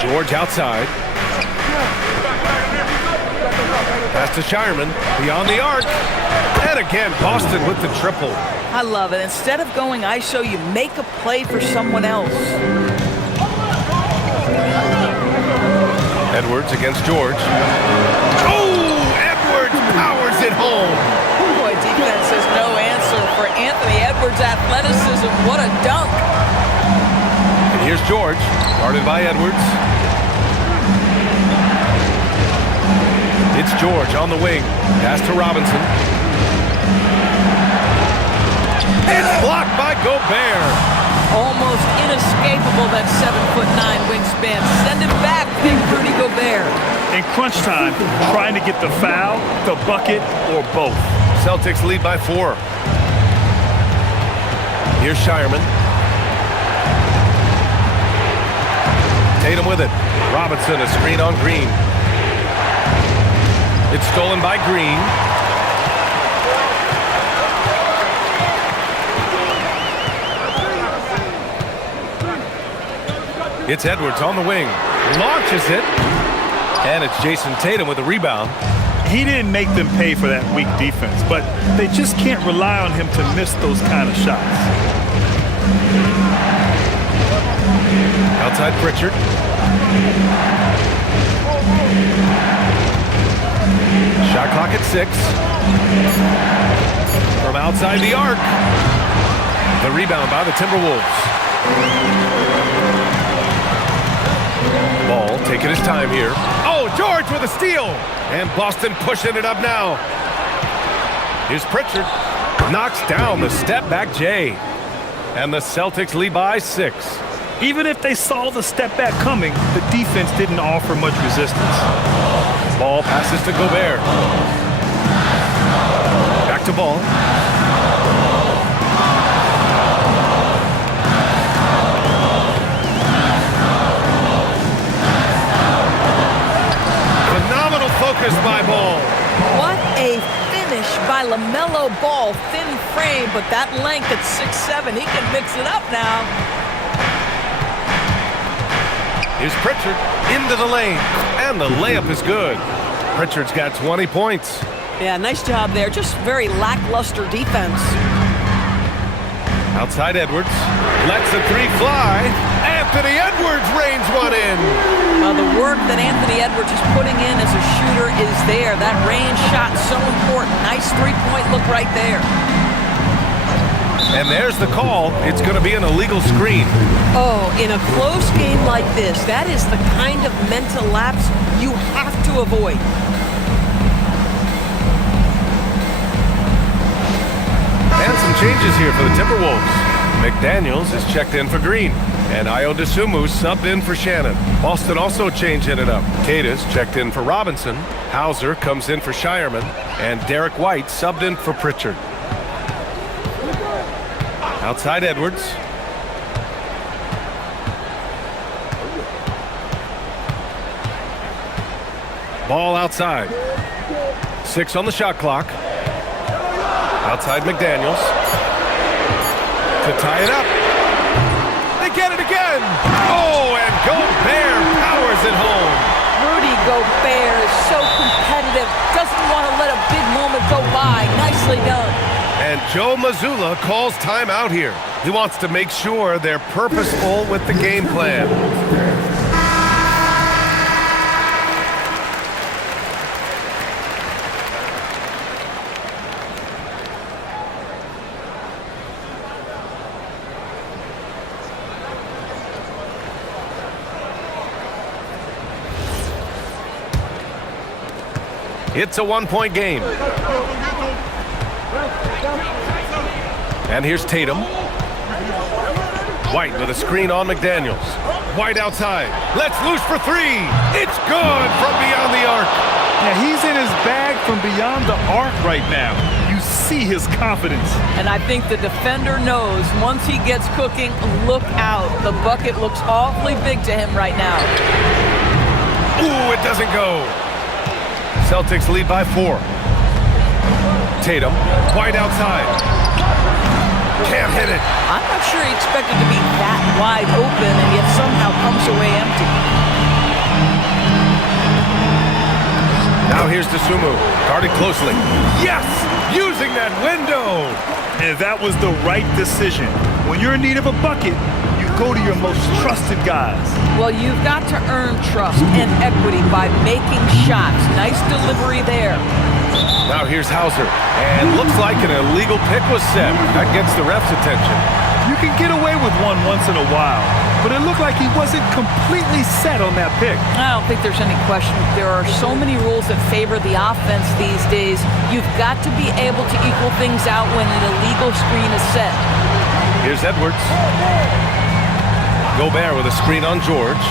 George outside. Pass to Shireman. Beyond the arc. And again, Boston with the triple. I love it. Instead of going ISO, you make a play for someone else. Edwards against George. Oh! Edwards powers it home. Boy, defense has no answer for Anthony Edwards' athleticism. What a dunk. And here's George, guarded by Edwards. It's George on the wing. Pass to Robinson. It's blocked by Gobert. Almost inescapable, that 7'9" wingspan. Send it back, Big Rudy Gobert. In crunch time, trying to get the foul, the bucket, or both. Celtics lead by 4. Here's Shireman. Tatum with it. Robinson, a screen on Green. It's stolen by Green. It's Edwards on the wing. Launches it. And it's Jason Tatum with the rebound. He didn't make them pay for that weak defense, but they just can't rely on him to miss those kind of shots. Outside Pritchard. Shot clock at 6. From outside the arc. The rebound by the Timberwolves. Ball taking his time here. Oh, George with a steal. And Boston pushing it up now. Here's Pritchard. Knocks down the step-back J. And the Celtics lead by 6. Even if they saw the step back coming, the defense didn't offer much resistance. Ball passes to Gobert. Back to Ball. Phenomenal focus by Ball. What a finish by LaMelo Ball. Thin frame, but that length at 6'7", he can mix it up now. Here's Pritchard into the lane, and the layup is good. Pritchard's got 20 points. Yeah, nice job there. Just very lackluster defense. Outside Edwards, lets the three fly. Anthony Edwards rains one in. The work that Anthony Edwards is putting in as a shooter is there. That range shot so important. Nice three-point look right there. And there's the call. It's going to be an illegal screen. Oh, in a close game like this, that is the kind of mental lapse you have to avoid. And some changes here for the Timberwolves. McDaniels is checked in for Green. And Ayo Dosunmu subbed in for Shannon. Boston also changing it up. Kata's checked in for Robinson. Hauser comes in for Shireman. And Derek White subbed in for Pritchard. Outside Edwards. Ball outside. 6 on the shot clock. Outside McDaniels. To tie it up. They get it again. Oh, and Gobert powers it home. Rudy Gobert is so competitive. Doesn't want to let a big moment go by. Nicely done. And Joe Mazzulla calls timeout here. He wants to make sure they're purposeful with the game plan. It's a one-point game. And here's Tatum. White with a screen on McDaniels. White outside. Let's loose for 3. It's good from beyond the arc. Yeah, he's in his bag from beyond the arc right now. You see his confidence. And I think the defender knows once he gets cooking, look out. The bucket looks awfully big to him right now. Ooh, it doesn't go. Celtics lead by 4. Tatum, White outside. Can't hit it. I'm not sure he expected to be that wide open and yet somehow comes away empty. Now here's Dosunmu, guarded closely. Yes! Using that window! And that was the right decision. When you're in need of a bucket, you go to your most trusted guys. Well, you've got to earn trust and equity by making shots. Nice delivery there. Now here's Hauser, and looks like an illegal pick was set. That gets the ref's attention. You can get away with one once in a while, but it looked like he wasn't completely set on that pick. I don't think there's any question. There are so many rules that favor the offense these days. You've got to be able to equal things out when an illegal screen is set. Here's Edwards. Gobert with a screen on George.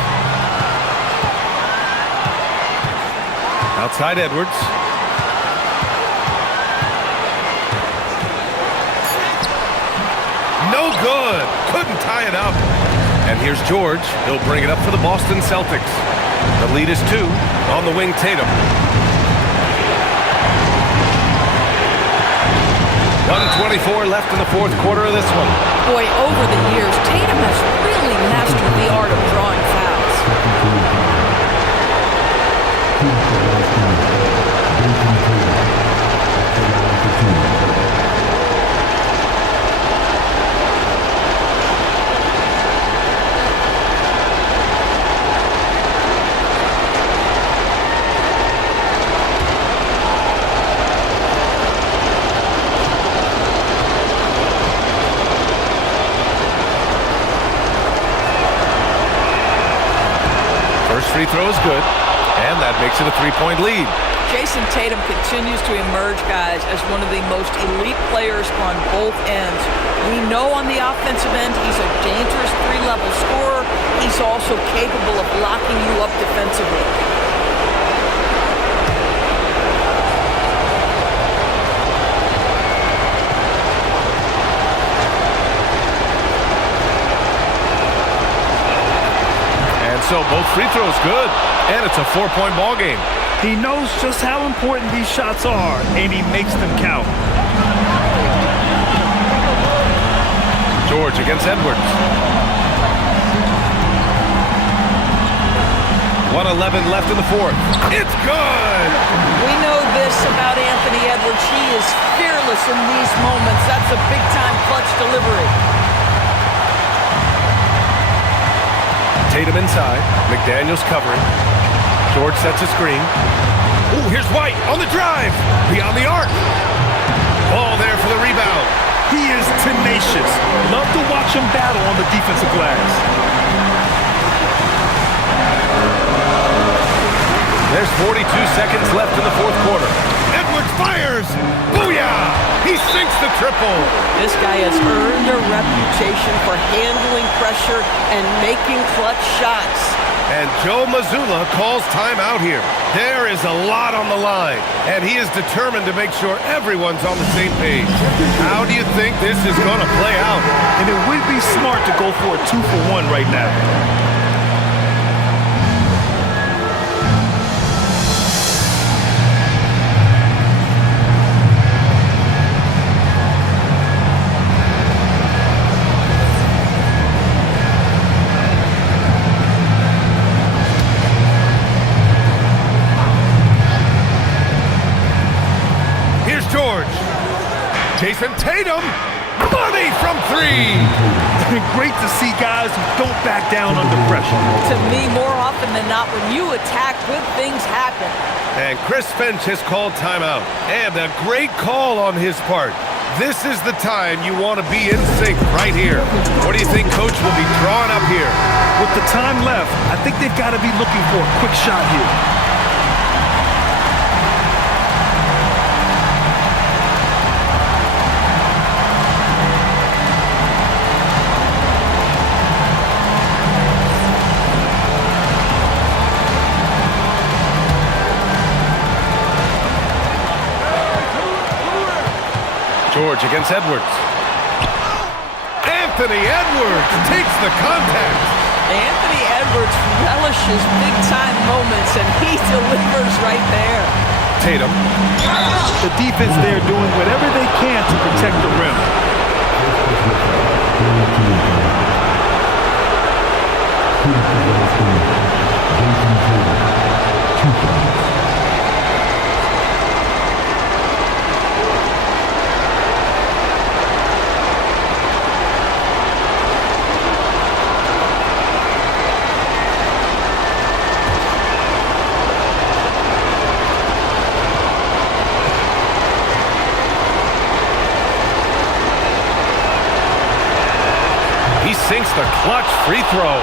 Outside Edwards. No good. Couldn't tie it up. And here's George. He'll bring it up for the Boston Celtics. The lead is 2. On the wing, Tatum. 1:24 left in the fourth quarter of this one. Boy, over the years, Tatum has really mastered the art of drawing fouls. Free throw is good, and that makes it a 3-point lead. Jason Tatum continues to emerge, guys, as one of the most elite players on both ends. We know on the offensive end he's a dangerous 3-level scorer. He's also capable of locking you up defensively. So both free throws good, and it's a 4-point ball game. He knows just how important these shots are, and he makes them count. George against Edwards. 1:11 left in the fourth. It's good! We know this about Anthony Edwards. He is fearless in these moments. That's a big-time clutch delivery. Tatum inside. McDaniels covering. George sets a screen. Ooh, here's White on the drive. Beyond the arc. Ball there for the rebound. He is tenacious. Love to watch him battle on the defensive glass. There's 42 seconds left in the fourth quarter. Edwards fires. Booyah! He sinks the triple. This guy has earned a reputation for handling pressure and making clutch shots. And Joe Mazzulla calls timeout here. There is a lot on the line, and he is determined to make sure everyone's on the same page. How do you think this is going to play out? And it would be smart to go for a 2-for-1 right now. Jason Tatum, money from three. Great to see guys who don't back down under pressure. To me, more often than not, when you attack, good things happen. And Chris Finch has called timeout. And a great call on his part. This is the time you want to be in sync right here. What do you think Coach will be drawing up here? With the time left, I think they've got to be looking for a quick shot here. George against Edwards. Anthony Edwards takes the contact. Anthony Edwards relishes big-time moments, and he delivers right there. Tatum. The defense there doing whatever they can to protect the rim. Sinks the clutch free throw.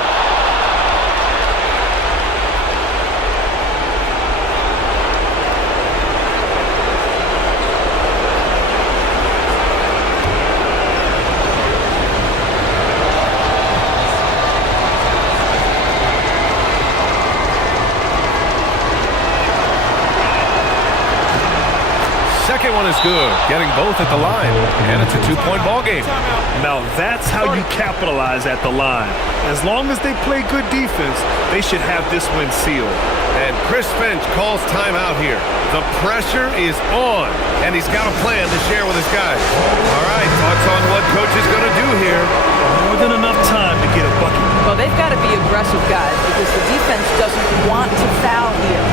Second one is good, getting both at the line, and it's a two-point ball game. Now that's how you capitalize at the line. As long as they play good defense, they should have this win sealed. And Chris Finch calls timeout here. The pressure is on, and he's got a plan to share with his guys. All right, thoughts on what Coach is going to do here? More than enough time to get a bucket. Well, they've got to be aggressive, guys, because the defense doesn't want to foul here.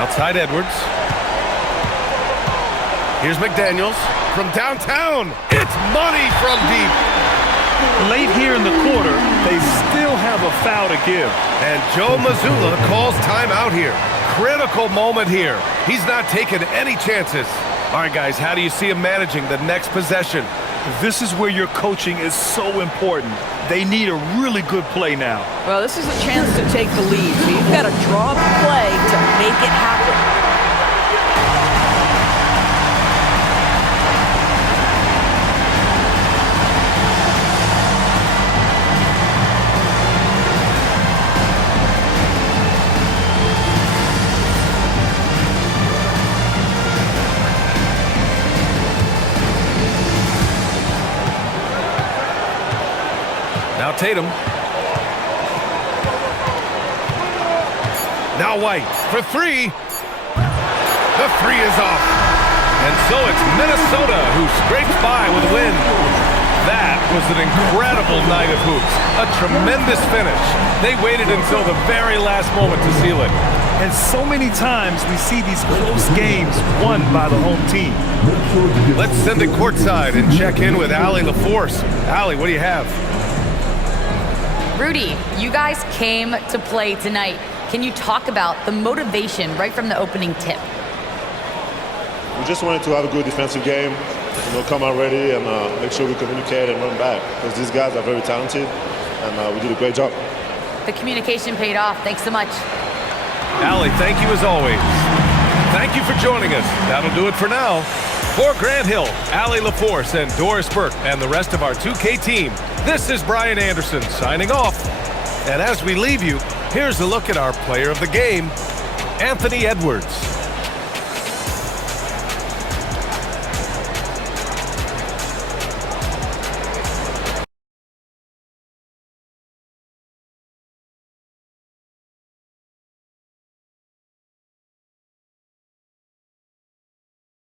Outside Edwards. Here's McDaniels from downtown. It's money from deep. Late here in the quarter, they still have a foul to give. And Joe Mazzulla calls timeout here. Critical moment here. He's not taking any chances. All right, guys, how do you see him managing the next possession? This is where your coaching is so important. They need a really good play now. Well, this is a chance to take the lead, so you've got to draw the play to make it happen. Now Tatum. Now White for three. The three is off. And so it's Minnesota who scrapes by with a win. That was an incredible night of hoops. A tremendous finish. They waited until the very last moment to seal it. And so many times we see these close games won by the home team. Let's send it courtside and check in with Allie LaForce. Allie, what do you have? Rudy, you guys came to play tonight. Can you talk about the motivation right from the opening tip? We just wanted to have a good defensive game, come out ready and make sure we communicate and run back, because these guys are very talented, and we did a great job. The communication paid off. Thanks so much. Allie, thank you as always. Thank you for joining us. That'll do it for now. For Grant Hill, Allie LaForce, and Doris Burke, and the rest of our 2K team, this is Brian Anderson signing off. And as we leave you, here's a look at our player of the game, Anthony Edwards.